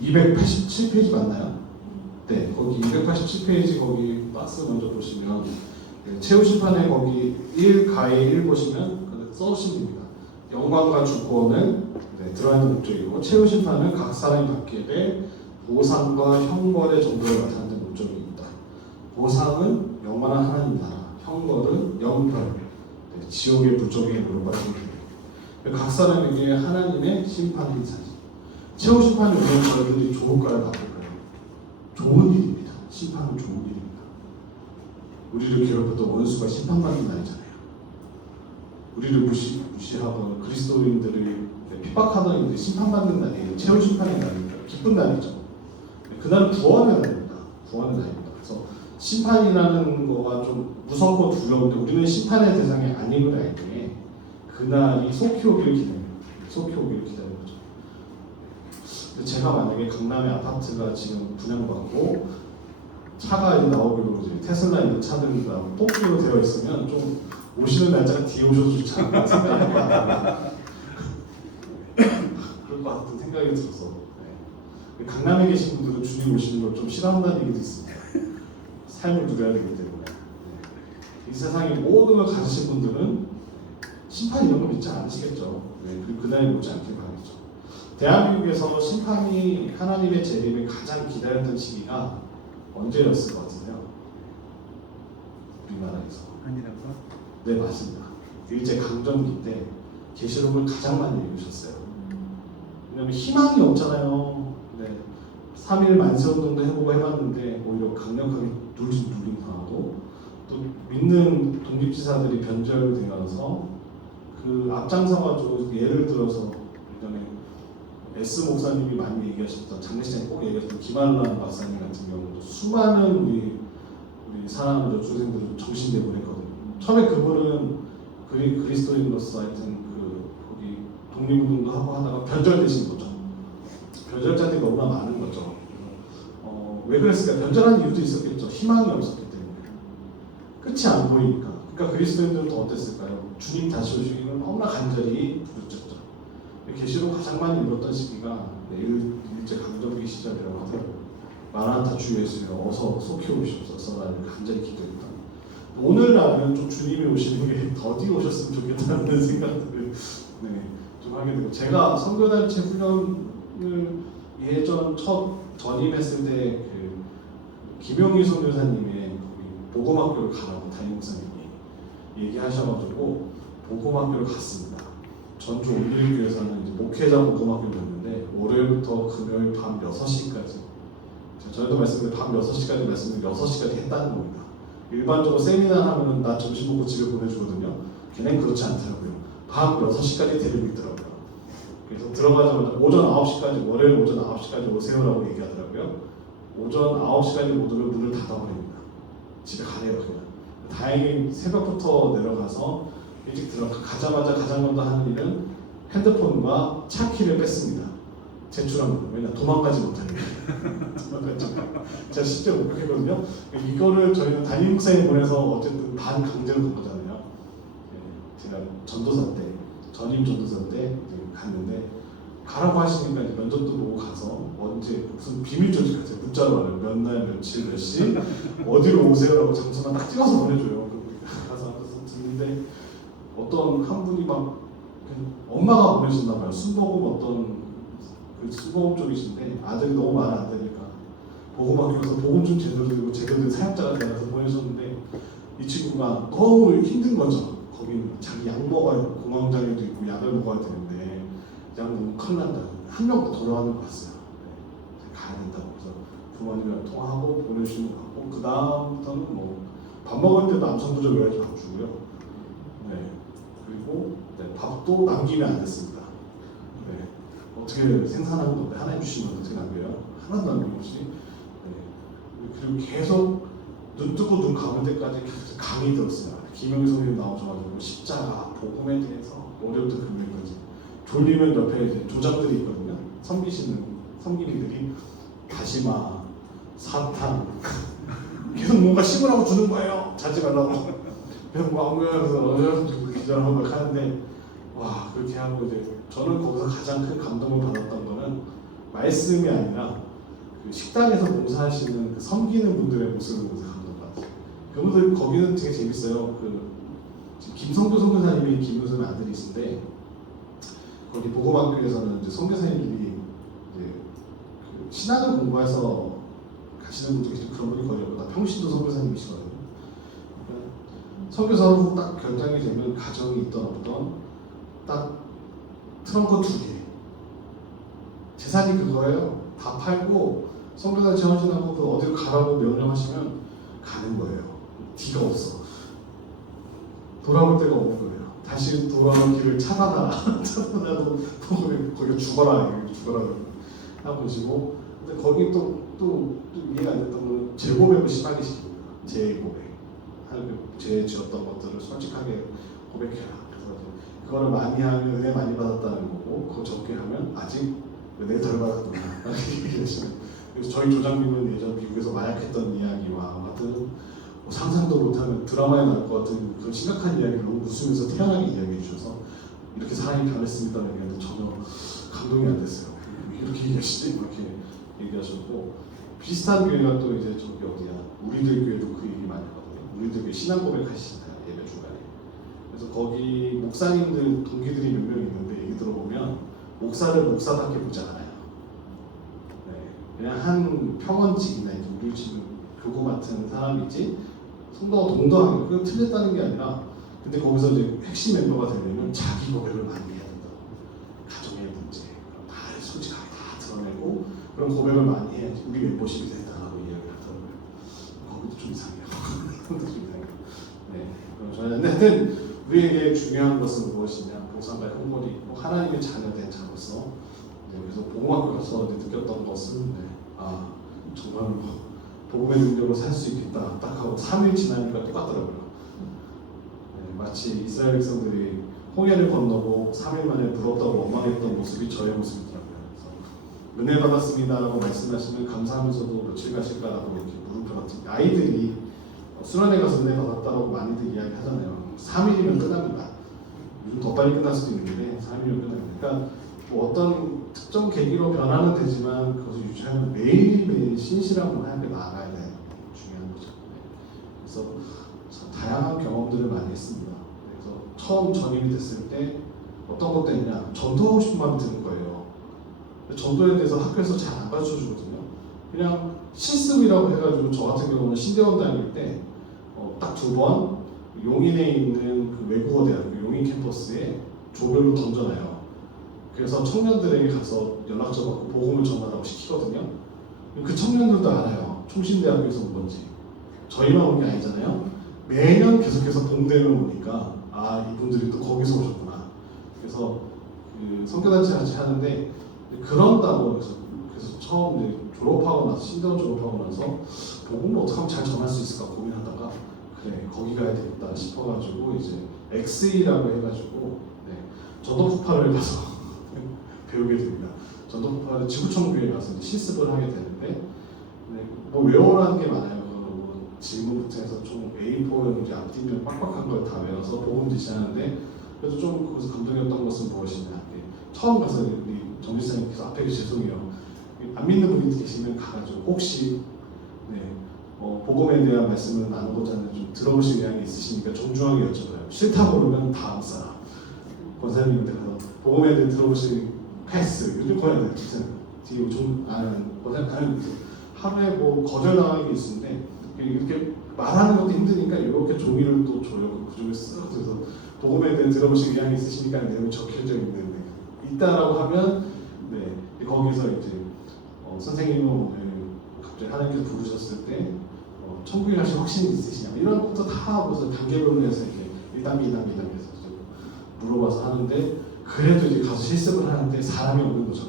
287페이지 맞나요? 네, 거기 287페이지 거기 박스 먼저 보시면 최후 심판의 거기 1가에 1 보시면 써주시면 됩니다. 영광과 주권은 들어가 있는 목적이고 최후 심판은 각 사람이 받게 될 보상과 형벌의 정도를 나타내는 목적이 있다. 보상은 영원한 하나님 나라, 형벌은 영벌, 지옥의 불적의 노릇받은 길. 각 사람에게 하나님의 심판 행사지. 최후 심판이 오면 저희들이 좋을까요, 나쁠까요? 좋은 일입니다. 심판은 좋은 일입니다. 우리를 괴롭혔던 원수가 심판받는 날이잖아요. 우리를 무시하던 그리스도인들을 핍박하던 이들이 심판받는 날이에요. 최후 심판의 날입니다. 기쁜 날이죠. 그날은 구원의 날입니다. 구원의 날입니다. 그래서 심판이라는 거가 좀 무섭고 두려운데 우리는 심판의 대상이 아닌 걸 알기에 그날이 속히 오기를 기다립니다. 속히 오기를 기다리는 거죠. 제가 만약에 강남의 아파트가 지금 분양받고 차가 이제 나오기로 테슬라 있는 차들이 뽑기로 되어 있으면 좀 오시는 날짜가 뒤에 오셔도 좋지 않나 생각할 것 같아요. 그럴 것 같은 생각이 들어서 강남에 계신 분들은 주님 오시는 걸 좀 싫어한다는 얘기도 있습니다. 삶을 누려야 되기 때문에 이 세상의 모든 걸 가지신 분들은 심판 이런 거 믿지 않으시겠죠. 그리고 그날이 오지 않길 바라겠죠. 대한민국에서 심판이 하나님의 재림을 가장 기다렸던 시기가 언제였을 것 같으세요? 우리나라에서. 아니라고? 네, 맞습니다. 일제 강점기 때 계시록을 가장 많이 읽으셨어요. 왜냐면 희망이 없잖아요. 3.1 만세운동도 해보고 해봤는데 오히려 강력하게 눌림 당하고 또 믿는 독립지사들이 변절되어서 그 앞장서가지고 예를 들어서 예전에 S 목사님이 많이 얘기하셨던 장례식장에 꼭 얘기하셨던 김한란 박사님 같은 경우도 수많은 우리 사람들 조생들을 정신대고 했거든요. 처음에 그분은 그리스도인으로서 하여튼 거기 독립운동도 하고 하다가 변절되신 거죠. 변절자들이 너무나 많은 거죠. 왜 그랬을까? 변절한 이유도 있었겠죠. 희망이 없었기 때문에. 끝이 안 보이니까. 그러니까 그리스도인들은 더 어땠을까요? 주님 다시 오시기를 너무나 간절히 부르짖었죠. 계시록 가장 많이 읽었던 시기가 일제 강점기 시절이라고 하더라고요. 마라나타 주 예수여 어서 속히 오시옵소서라는 간절히 기도했다. 오늘날은 좀 주님이 오시는 게 더디 오셨으면 좋겠다는 생각들을 좀 하게 되고, 제가 선교단체 훈련을 예전 첫 전임했을 때 김용희 선교사님의 복음학교를 가라고 담임 목사님이 얘기하셔가지고 복음학교를 갔습니다. 전주 온누리교회에서는 이제 목회자 복음학교였는데 월요일부터 금요일 밤 6시까지, 저희도 말씀드린 밤 6시까지 말씀드린 6시까지 했다는 겁니다. 일반적으로 세미나 하면은 나 점심 먹고 집에 보내주거든요. 걔네는 그렇지 않더라고요. 밤 6시까지 데리고 있더라고요. 그래서 들어가자마자 오전 9시까지, 월요일 오전 9시까지 오세요라고 얘기하더라고요. 오전 9시까지 못 오면 문을 닫아버립니다. 집에 가래요 그냥. 다행히 새벽부터 내려가서 일찍 가자마자 가장 먼저 하는 일은 핸드폰과 차 키를 뺐습니다. 제출한 거예요. 왜냐 도망가지 못하니까. 제가 실제로 목격했거든요. 이거를 저희는 담임 목사님 보내서 어쨌든 반 강제로 간 거잖아요. 제가 전도사 때, 전임 전도사 때 갔는데 가라고 하시니까 이제 면접도 보고 가서 언제 무슨 비밀 조직 같아요. 문자로 말해요. 몇 날 며칠 몇 시 어디로 오세요라고 장소만 딱 찍어서 보내줘요. 가서 듣는데 어떤 한 분이 막 엄마가 보내셨나 봐요. 순복음 어떤 순복음 쪽이신데 아들이 너무 말 안 되니까 복음학교에서 복음 좀 제대로 되고 제대로 된 사역자가 되어서 보내셨는데 이 친구가 너무 힘든 거죠. 거기는 자기 약 먹어야 되고 공황장애도 있고 약을 먹어야 되는데 약 먹으면 큰일 난다. 한 명 돌아가는 거 봤어요. 가야 된다고. 그래서 부모님이랑 통화하고 보내주시는 거 같고 그 다음부터는 뭐 밥 먹을 때도 암산부족 요약이 밥 주고요. 그리고 밥도 남기면 안 됐습니다. 어떻게 생산하는 건데 하나님 주신 건 어떻게 남겨요? 하나도 남김없이. 그리고 계속 눈 뜨고 눈 감을 때까지 계속 강의 들었어요. 김영희 선생님 나오셔가지고 십자가, 복음에 대해서 월요일부터 금요일까지. 졸리면 옆에 이제 조장들이 있거든요. 섬기시는 섬기기들이 다시마, 사탕 계속 뭔가 심으라고 주는 거예요. 자지 말라고. 그래서 뭐 아무래도 기절하고 막 하는데 와 그렇게 하고 이제 저는 거기서 가장 큰 감동을 받았던 거는 말씀이 아니라 그 식당에서 봉사하시는 그 섬기는 분들의 모습을 보면서 감동받았어요. 그분들 거기는 되게 재밌어요. 김성도 선교사님이 김우선 아들이신데 거기 복음학교에서는 이제 선교사님들이 이제 그 신학을 공부해서 가시는 분들이 그런 분이 거의 없고 다 평신도 선교사님이시거든요. 선교사로 딱 결정이 되면 가정이 있던 없던 딱 트렁크 2개 재산이 그거예요. 다 팔고 선교단체 헌신하고 그 어디로 가라고 명령하시면 가는 거예요. 뒤가 없어. 돌아올 데가 없는 거예요. 다시 돌아오는 길을 찾아나도 거기 죽어라 하고 보시고 근데 거기 또 이해가 안 됐던 건 재고백을 심하게 시킵니다. 재고백. 죄 지었던 것들을 솔직하게 고백해라. 그래서 그거를 많이 하면 은혜 많이 받았다는 거고 그거 적게 하면 아직 은혜 덜 받았구나. 그래서 저희 조장님은 예전 미국에서 마약했던 이야기와 같은 뭐 상상도 못하는 드라마에 나올 것 같은 그런 심각한 이야기를 너무 웃으면서 태연하게 이야기해 주셔서 이렇게 사람이 변했습니다라는 얘기하는데 전혀 감동이 안 됐어요. 이렇게 얘기하시지? 이렇게 얘기하셨고 비슷한 교회가 또 이제 저기 어디야 우리들 교회도 그 얘기 많이 하거든요. 우리들 교회 신앙 고백 하시잖아요. 예배 중간에. 그래서 거기 목사님들 동기들이 몇 명 있는데 얘기 들어보면 목사를 목사답게 보지 않아요. 그냥 한 평원직이나 우리 지금 교구 같은 사람이지 성도가 동등하게 그 틀렸다는 게 아니라 근데 거기서 이제 핵심 멤버가 되려면 자기 고백을 많이 해야 된다. 가정의 문제 다 솔직하게 다 드러내고 그런 고백을 많이 해야지 우리 멤버십이 된다고 이야기를 하더라고요. 거기도 좀 좀 이상해요. 좀 이상해요. 네, 그럼 하여튼 우리에게 중요한 것은 무엇이냐? 보상과 형벌이 있고 하나님의 자녀된 자로서 그래서 복음학교 가서 느꼈던 것은 정말 복음의 능력으로 살 수 있겠다 딱 하고 3일 지나니까 똑같더라고요. 마치 이스라엘 백성들이 홍해를 건너고 3일 만에 부럽다고 원망했던 모습이 저의 모습이더라고요. 그래서 은혜 받았습니다라고 말씀하시면 감사하면서도 며칠 가실까라고 이렇게 물음표 같은 아이들이 수련회 가서 은혜 받았다고 많이들 이야기하잖아요. 3일이면 끝납니다. 요즘 더 빨리 끝날 수도 있는데 3일이면 끝납니다. 그러니까 뭐 어떤 특정 계기로 변화는 되지만 그것을 유지하면 매일매일 신실함으로 하나님께 나아가야 되는 중요한 거죠. 그래서 다양한 경험들을 많이 했습니다. 그래서 처음 전임이 됐을 때 어떤 것 때문에 전도하고 싶은 마음이 드는 거예요. 전도에 대해서 학교에서 잘 안 가르쳐 주거든요. 그냥 실습이라고 해가지고 저 같은 경우는 신대원 다닐 때 딱 2번 용인에 있는 그 외국어대학교 용인 캠퍼스에 조별로 던져놔요. 그래서 청년들에게 가서 연락처 받고 복음을 전하라고 시키거든요. 그 청년들도 알아요. 총신대학교에서 온 건지. 저희만 온 게 아니잖아요. 매년 계속해서 봉대를 오니까 이분들이 또 거기서 오셨구나. 그래서 그 선교단체 같이 하는데 그런다고 그래서 처음 이제 졸업하고 나서 신대원 졸업하고 나서 복음을 어떻게 하면 잘 전할 수 있을까 고민하다가 그래 거기 가야 되겠다 싶어가지고 이제 XE라고 해가지고 전도폭발을 가서 배우게 됩니다. 전도폭발을 지구촌교회에 가서 이제 실습을 하게 되는데 뭐 외워라는 게 많아요. 질문부터 해서 좀 A4 이제 앞뒤면 빡빡한 걸 다 외워서 복음 지시하는데 그래도 좀 거기서 감동이었던 것은 무엇이냐. 처음 가서 우리 정지사님께서 앞에 죄송해요. 안 믿는 분이 계시면 가가지고 혹시 복음에 대한 말씀을 나누고자 하는 좀 들어보실 의향이 있으시니까 정중하게 여쭤봐요. 싫다 그러면 다음 사람 권사님한테 가서 복음에 대해 들어보실 패스 요즘 거의 안 해요. 뒤에 좀 아는 권사님 하루에 뭐 거절당하는 게 있는데 이렇게 말하는 것도 힘드니까 이렇게 종이를 또 줘요. 그 종이를 쓱 그래서 복음에 대해 들어보실 의향이 있으시니까 내용이 적혀져 있는데 있다라고 하면 거기서 이제 선생님은 오늘 갑자기 하나님께서 부르셨을 때 천국에 가실 확신이 있으시냐 이런 것도 다 무슨 단계별로 해서 이렇게 1단계, 2단계, 2단계 해서 물어봐서 하는데 그래도 이제 가서 실습을 하는데 사람이 없는 거죠.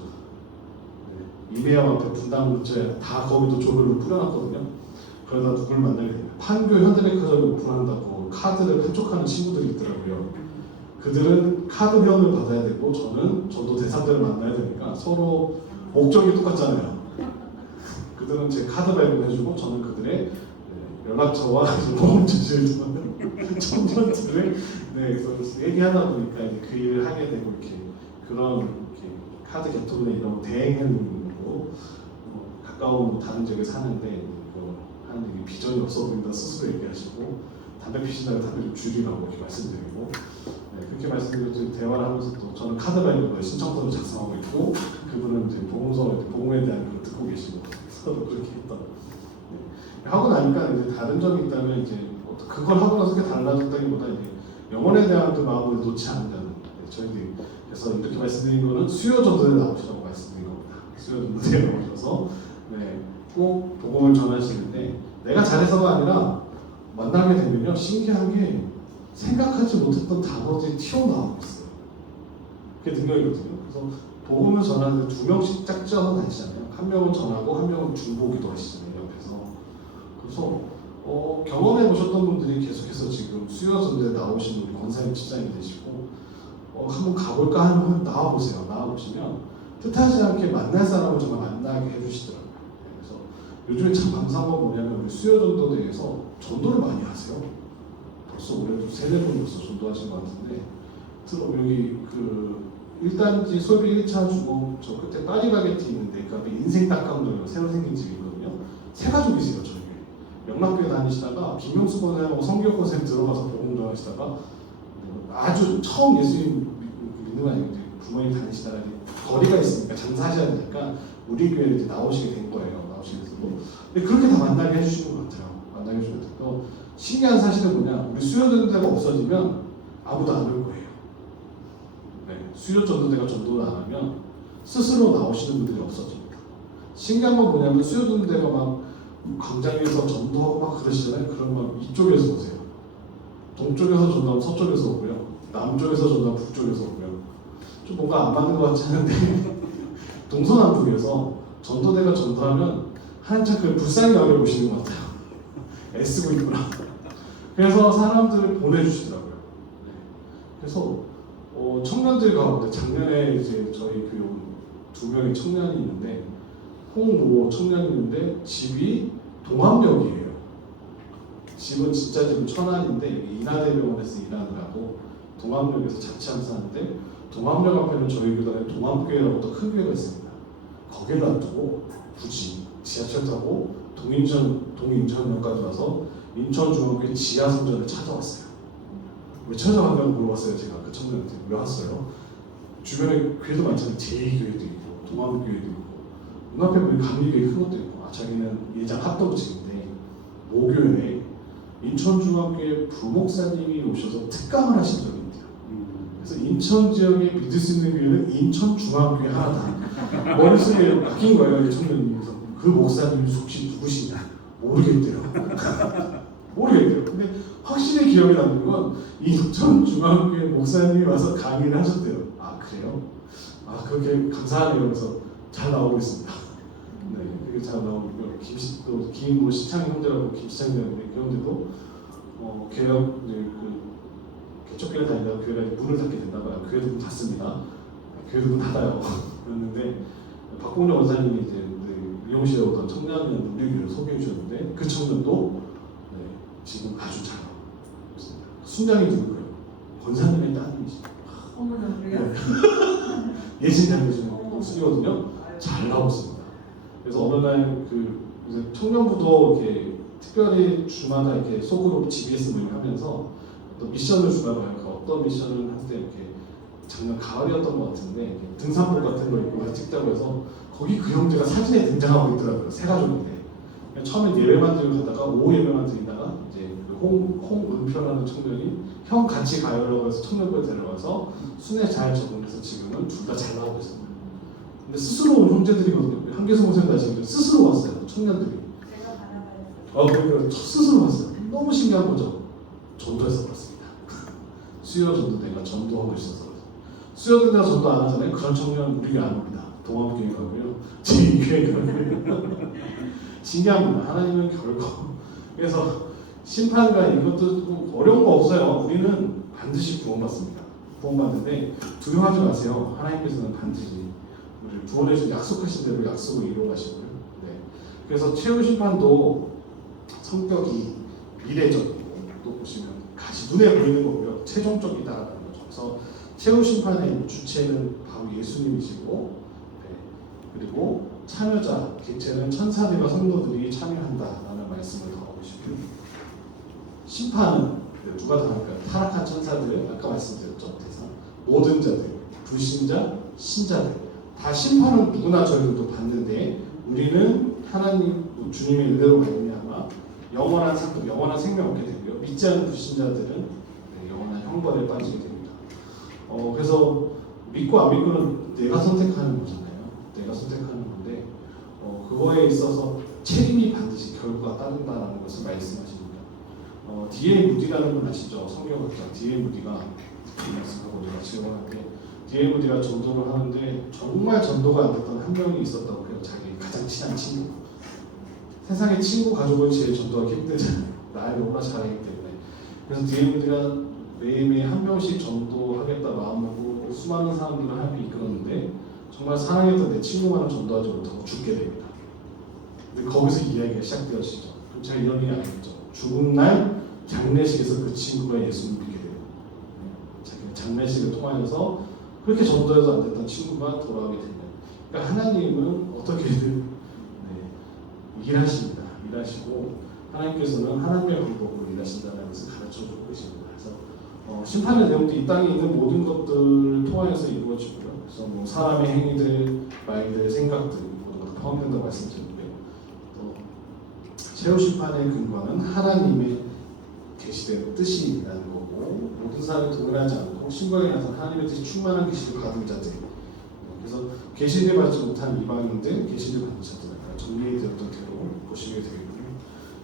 이메일 앞에 분당 근처에 다 거기도 조별로 뿌려놨거든요. 그러다 누굴 만나게 됩니다. 판교 현대백화점을 오픈한다고 카드를 판촉하는 친구들이 있더라고요. 그들은 카드 회원을 받아야 되고 저는 전도 대상자를 만나야 되니까 서로 목적이 똑같잖아요. 그들은 제 카드 발급해주고 저는 그들의 연락처와 보험 지시를 듣는 청년들을 그래서 얘기하다 보니까 이제 그 일을 하게 되고 이렇게 그런 이렇게 카드 개통이나 이런 대행으로 가까운 다른 지역에 사는데 하는 얘기 비전이 없어 보인다 스스로 얘기하시고 담배 피시다가 담배 좀 줄이라고 이렇게 말씀드리고 그렇게 말씀드리고 대화를 하면서 또 저는 카드 발급을 신청서를 작성하고 있고 그분은 이제 복음에 대한 걸 듣고 계시고 서로 그렇게 했던 하고 나니까 이제 다른 점이 있다면 이제 그걸 하고 나서 그게 달라졌다기보다 이제 영혼에 대한 그 마음을 놓지 않는 저희들이 그래서 이렇게 말씀드린 거는 수요 전도에 나오시라고 말씀드린 겁니다. 수요 전도에 나오셔서 꼭 복음을 전하시는데 내가 잘해서가 아니라 만나게 되면요 신기한 게 생각하지 못했던 단어들이 튀어나오고 있어요. 그게 능력이거든요. 그래서 복음을 전하는데 2명씩 짝지어서 다니시잖아요. 한 명은 전하고 한 명은 중보기도 하시잖아요. 옆에서. 그래서 경험해 보셨던 분들이 계속해서 지금 수요 전도에 나오신 우리 권사님 집사님이 되시고 한번 가볼까 하면 나와보세요. 나와보시면 뜻하지 않게 만날 사람을 정말 만나게 해주시더라고요. 그래서 요즘에 참 감사한 건 뭐냐면 우리 수요 전도대에서 전도를 많이 하세요. 벌써 올해도 3-4번 벌써 전도하신 것 같은데 여기 그 1단지 소비 1차 주공 저 끝에 파리바게트 있는데 그 앞에 인생 닭강정이라고 새로 생긴 집이 있거든요. 세 가족이세요. 저희 영락교회 다니시다가 김용수 권사님하고 성교권 쌤 들어가서 복음 전하시다가 아주 처음 예수님 믿는 거 아니고 부모님 다니시다가 거리가 있으니까 장사하셔야 되니까 우리 교회에 이제 나오시게 된 거예요. 나오시게 되고 근데 그렇게 다 만나게 해주시는 것 같아요. 만나게 해주는 것 같아요. 신기한 사실은 뭐냐 우리 수요 전도대가 없어지면 아무도 안 올 거예요. 수요 전도대가 전도를 안 하면 스스로 나오시는 분들이 없어집니다. 신기한 건 뭐냐면 수요 전도대가 막 광장 위에서 전도하고 막 그러시잖아요. 그러면 이쪽에서 오세요. 동쪽에서 전도하면 서쪽에서 오고요. 남쪽에서 전도하면 북쪽에서 오고요. 좀 뭔가 안 맞는 것 같지 않은데 동서남북에서 전도대가 전도하면 한참 그 불쌍히 여겨보시는 것 같아요. 애쓰고 있구나. 그래서 사람들을 보내주시더라고요. 네. 그래서 청년들 가운데 작년에 이제 저희 교육 2명의 청년이 있는데 홍모 청년이 있는데 집이 동암역이에요. 집은 진짜 지금 천안인데 인하대병원에서 일하느라고 동암역에서 자취하면서 사는데 동암역 앞에는 저희 교단에 동암교회라고 또 큰 교회가 있습니다. 거기를 놔두고 굳이 지하철 타고 동인천역까지 와서 인천중앙교회 지하성전을 찾아왔어요. 왜 찾아왔냐고 물어봤어요. 제가 그 청년한테 왜 왔어요? 주변에 교회도 많잖아요. 제2교회도 있고 동암교회도 있고 눈앞에 보면 감리교회 큰 것도 있고 자기는 예장 합동직인데 모교회에 인천중앙교회 부목사님이 오셔서 특강을 하신 적이 있대요. 그래서 인천 지역에 믿을 수 있는 교회는 인천중앙교회 하나다. 머릿속에 바뀐 거예요. 이 청년이. 그래서 그 목사님이 혹시 누구시냐 모르겠대요. 모르겠대요. 근데 확실히 기억에 남는 건 인천중앙교회 목사님이 와서 강의를 하셨대요. 아 그래요? 아 그렇게 감사하네요. 그래서 잘 나오고 있습니다. 네, 되게 잘 나오고 또 김 시창 형제라고 김시창 형제인데 그 형제도 개혁 그 개척교회 다니다가 교회가 문을 닫게 됐나 봐요. 교회도 문 닫습니다. 교회도 문 닫아요. 그랬는데 박봉정 원사님이 이제 미용실에 오던 청년을 우리 교회를 소개해 주셨는데 그 청년도 네, 지금 아주 잘 나오고 있습니다. 순장이 누구예요? 권사님의 따님이시죠. 어머나 그래요? 네. 예진 장교수님 목수이거든요. 잘 나오고 있습니다. 그래서 어느 날 그 청년부도 이렇게 특별히 주마다 이렇게 소그룹 GBS 모임 하면서 어떤 미션을 주나 봐요. 그 어떤 미션을 할 때 이렇게 작년 가을이었던 것 같은데 이렇게 등산복 같은 거 입고 찍자고 해서 거기 그 형제가 사진에 등장하고 있더라고요. 세 가족인데 처음에 예배만 드리고 가다가 오후 예배만 드리다가 이제 그 홍은표라는 청년이 형 같이 가요라고 해서 청년부에 데려가서 순회 잘 적응해서 지금은 둘 다 잘 나오고 있습니다. 근데 스스로 온 형제들이거든요. 한계성 선생님 다시 스스로 왔어요. 청년들이. 제가 받아봐요. 그러니까 스스로 왔어요. 너무 신기한 거죠. 전도해서 그렇습니다. 수요 전도대가 전도하고 있어서 수요대가 전도 안 하잖아요. 그런 청년 우리가 안 옵니다. 동암교회 가고요. 제2교회 가고요. 신기합니다. 하나님은 결국 그래서 심판과 이것도 어려운 거 없어요. 우리는 반드시 구원받습니다. 구원받는데 두려워하지 마세요. 하나님께서는 반드시 우리를 구원해 주신 약속하신 대로 약속을 이루어가시고요. 네. 그래서 최후 심판도 성격이 미래적이고 또 보시면 같이 눈에 보이는 거고요. 최종적이다라는 거죠. 그래서 최후 심판의 주체는 바로 예수님이시고 네. 그리고 참여자 객체는 천사들과 성도들이 참여한다라는 말씀을 더 하고 싶어요. 심판은 누가 다 할까요? 타락한 천사들 아까 말씀드렸죠. 대상 모든 자들 불신자 신자들 다 심판은 누구나 저희들도 받는데 우리는 하나님 주님의 은혜로 말미암아 영원한 상급, 영원한 생명 얻게 되고요. 믿지 않는 불신자들은 영원한 형벌에 빠지게 됩니다. 그래서 믿고 안 믿고는 내가 선택하는 거잖아요. 내가 선택하는 건데 그거에 있어서 책임이 반드시 결과가 따른다는 것을 말씀하십니다. D.A. 무디라는 분 아시죠? 성경학자 D.A. 무디가 말씀하고 제가 지원하는데 D.A. 무디가 전도를 하는데 정말 전도가 안 됐던 한 명이 있었다고 해요. 자기 가장 친한 친구. 세상에 친구 가족을 제일 전도하기 힘들잖아요. 나를 너무나 잘하기 때문에. 그래서 D.A. 무디가 매일매일 한 명씩 전도하겠다 마음먹고 수많은 사람들을 하나님이 이끌었는데 정말 사랑했던 내 친구만은 전도하지 못하고 죽게 됩니다. 근데 거기서 이야기가 시작되어지죠. 그럼 제가 이런 얘기 알겠죠. 죽은 날 장례식에서 그 친구가 예수님을 믿게 돼요. 자기는 장례식을 통하여서 그렇게 전도해서 안 됐던 친구가 돌아오게 됩니다. 그러니까 하나님은 어떻게든 일하십니다. 일하시고 하나님께서는 하나님의 방법으로 일하신다는 것을 가르쳐주고 계십니다. 그래서 심판의 내용도 이 땅에 있는 모든 것들을 통하여서 이루어지고요. 그래서 뭐 사람의 행위들, 말들, 생각들 모두 다 포함된다고 말씀드리고요. 또 최후 심판의 근거는 하나님의 계시된 뜻이라는 거고 모든 사람이 동일하지 않고 신방에 나서 하나님의 뜻이 충만한 계시를 받은 자들. 그래서 계시를 받지 못한 이방인들, 계시를 받은 자들 정리되었던 대로 보시게 되겠군요.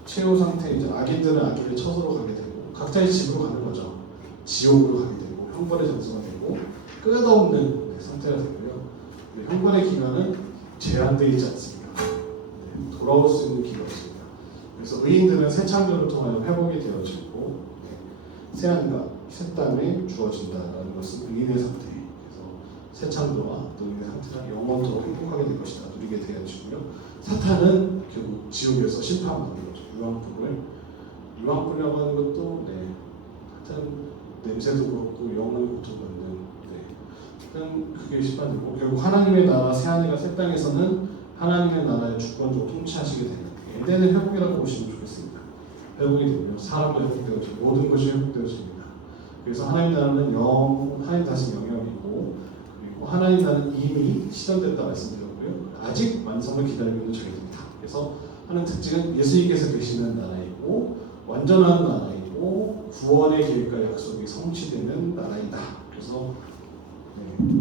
최후 상태 이제 악인들은 악인의 처소로 가게 되고 각자의 집으로 가는 거죠. 지옥으로 가게 되고 형벌의 장소가 되고 끝없는 상태가 되고요. 형벌의 기간은 제한되어 있지 않습니다. 돌아올 수 있는 기간이 있습니다. 그래서 의인들은 새 창조를 통하여 회복이 되어지고 새 하늘과 새 땅에 주어진다라는 것은 의인의 상태. 그래서 새 창조와 또 의인의 상태가 영원토록 행복하게 될 것이다. 누리게 되어지고요. 사탄은 결국 지옥에서 심판받는 거죠. 유황불이라고 하는 것도 하여튼 냄새도 그렇고 영원히 고통받는 그게 심판되고 결국 하나님의 나라 새 하늘과 새 땅에서는 하나님의 나라의 주권적으로 통치하시게 되는 에덴의 회복이라고 보시면 좋겠습니다. 회복이 되며 사람도 회복되어지고 모든 것이 회복되어집니다. 그래서 하나님 나라는 하나님 다시 영역이고 그리고 하나님 나라는 이미 실현됐다 말씀드렸고요. 아직 완성을 기다리고 있는 저희들입니다. 그래서 하는 특징은 예수님께서 계시는 나라이고 완전한 나라이고 구원의 계획과 약속이 성취되는 나라이다. 그래서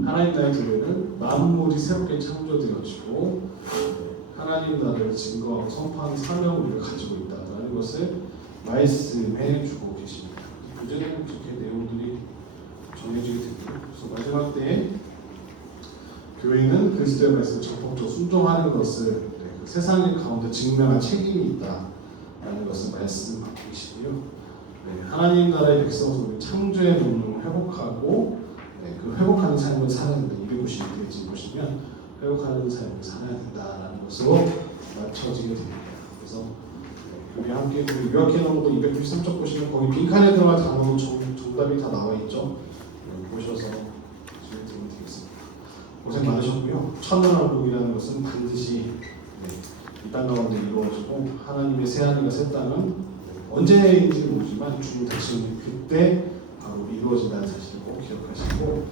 하나님 나라의 교회는 만물이 새롭게 창조되어지고 하나님 나라를 증거하고 선포하는 사명을 우리가 가지고 있다는 것을 말씀해 주고 계십니다. 구절에는 이렇게 내용들이 정해지게 되고요. 그래서 마지막 때에 교회는 그리스도의 말씀을 적극적으로 순종하는 것을 그 세상의 가운데 증명할 책임이 있다라는 것을 말씀하고 계시고요. 하나님 나라의 백성으로 창조의 본능을 회복하고 그 회복하는 삶을 살아야 된다. 290페이지 보시면 회복하는 삶을 살아야 된다라는 것으로 맞춰지게 됩니다. 그래서 우리 함께 요약해 놓은 거 293쪽 보시면 거기 빈칸에 들어간 단어도 정답이 다 나와 있죠. 보셔서 주의드리면 되겠습니다. 고생 많으셨고요. 천년왕국이라는 것은 반드시 이 땅 가운데 이루어지고 하나님의 새 하늘과 새 땅은 언제인지는 모르지만 주님 다시는 그때 바로 이루어진다는 사실을 꼭 기억하시고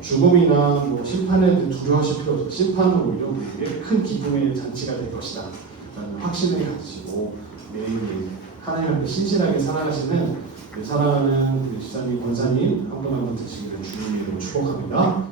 죽음이나 심판에 대해 두려워하실 필요 없어요. 심판은 오히려 우리에게 큰 기쁨의 잔치가 될 것이다 라는 확신을 가지시고 매일매일 하나님 앞에 신실하게 살아가시는 사랑하는 지사님, 권사님 한 분 한 분 되시기를 주님의 이름으로 축복합니다.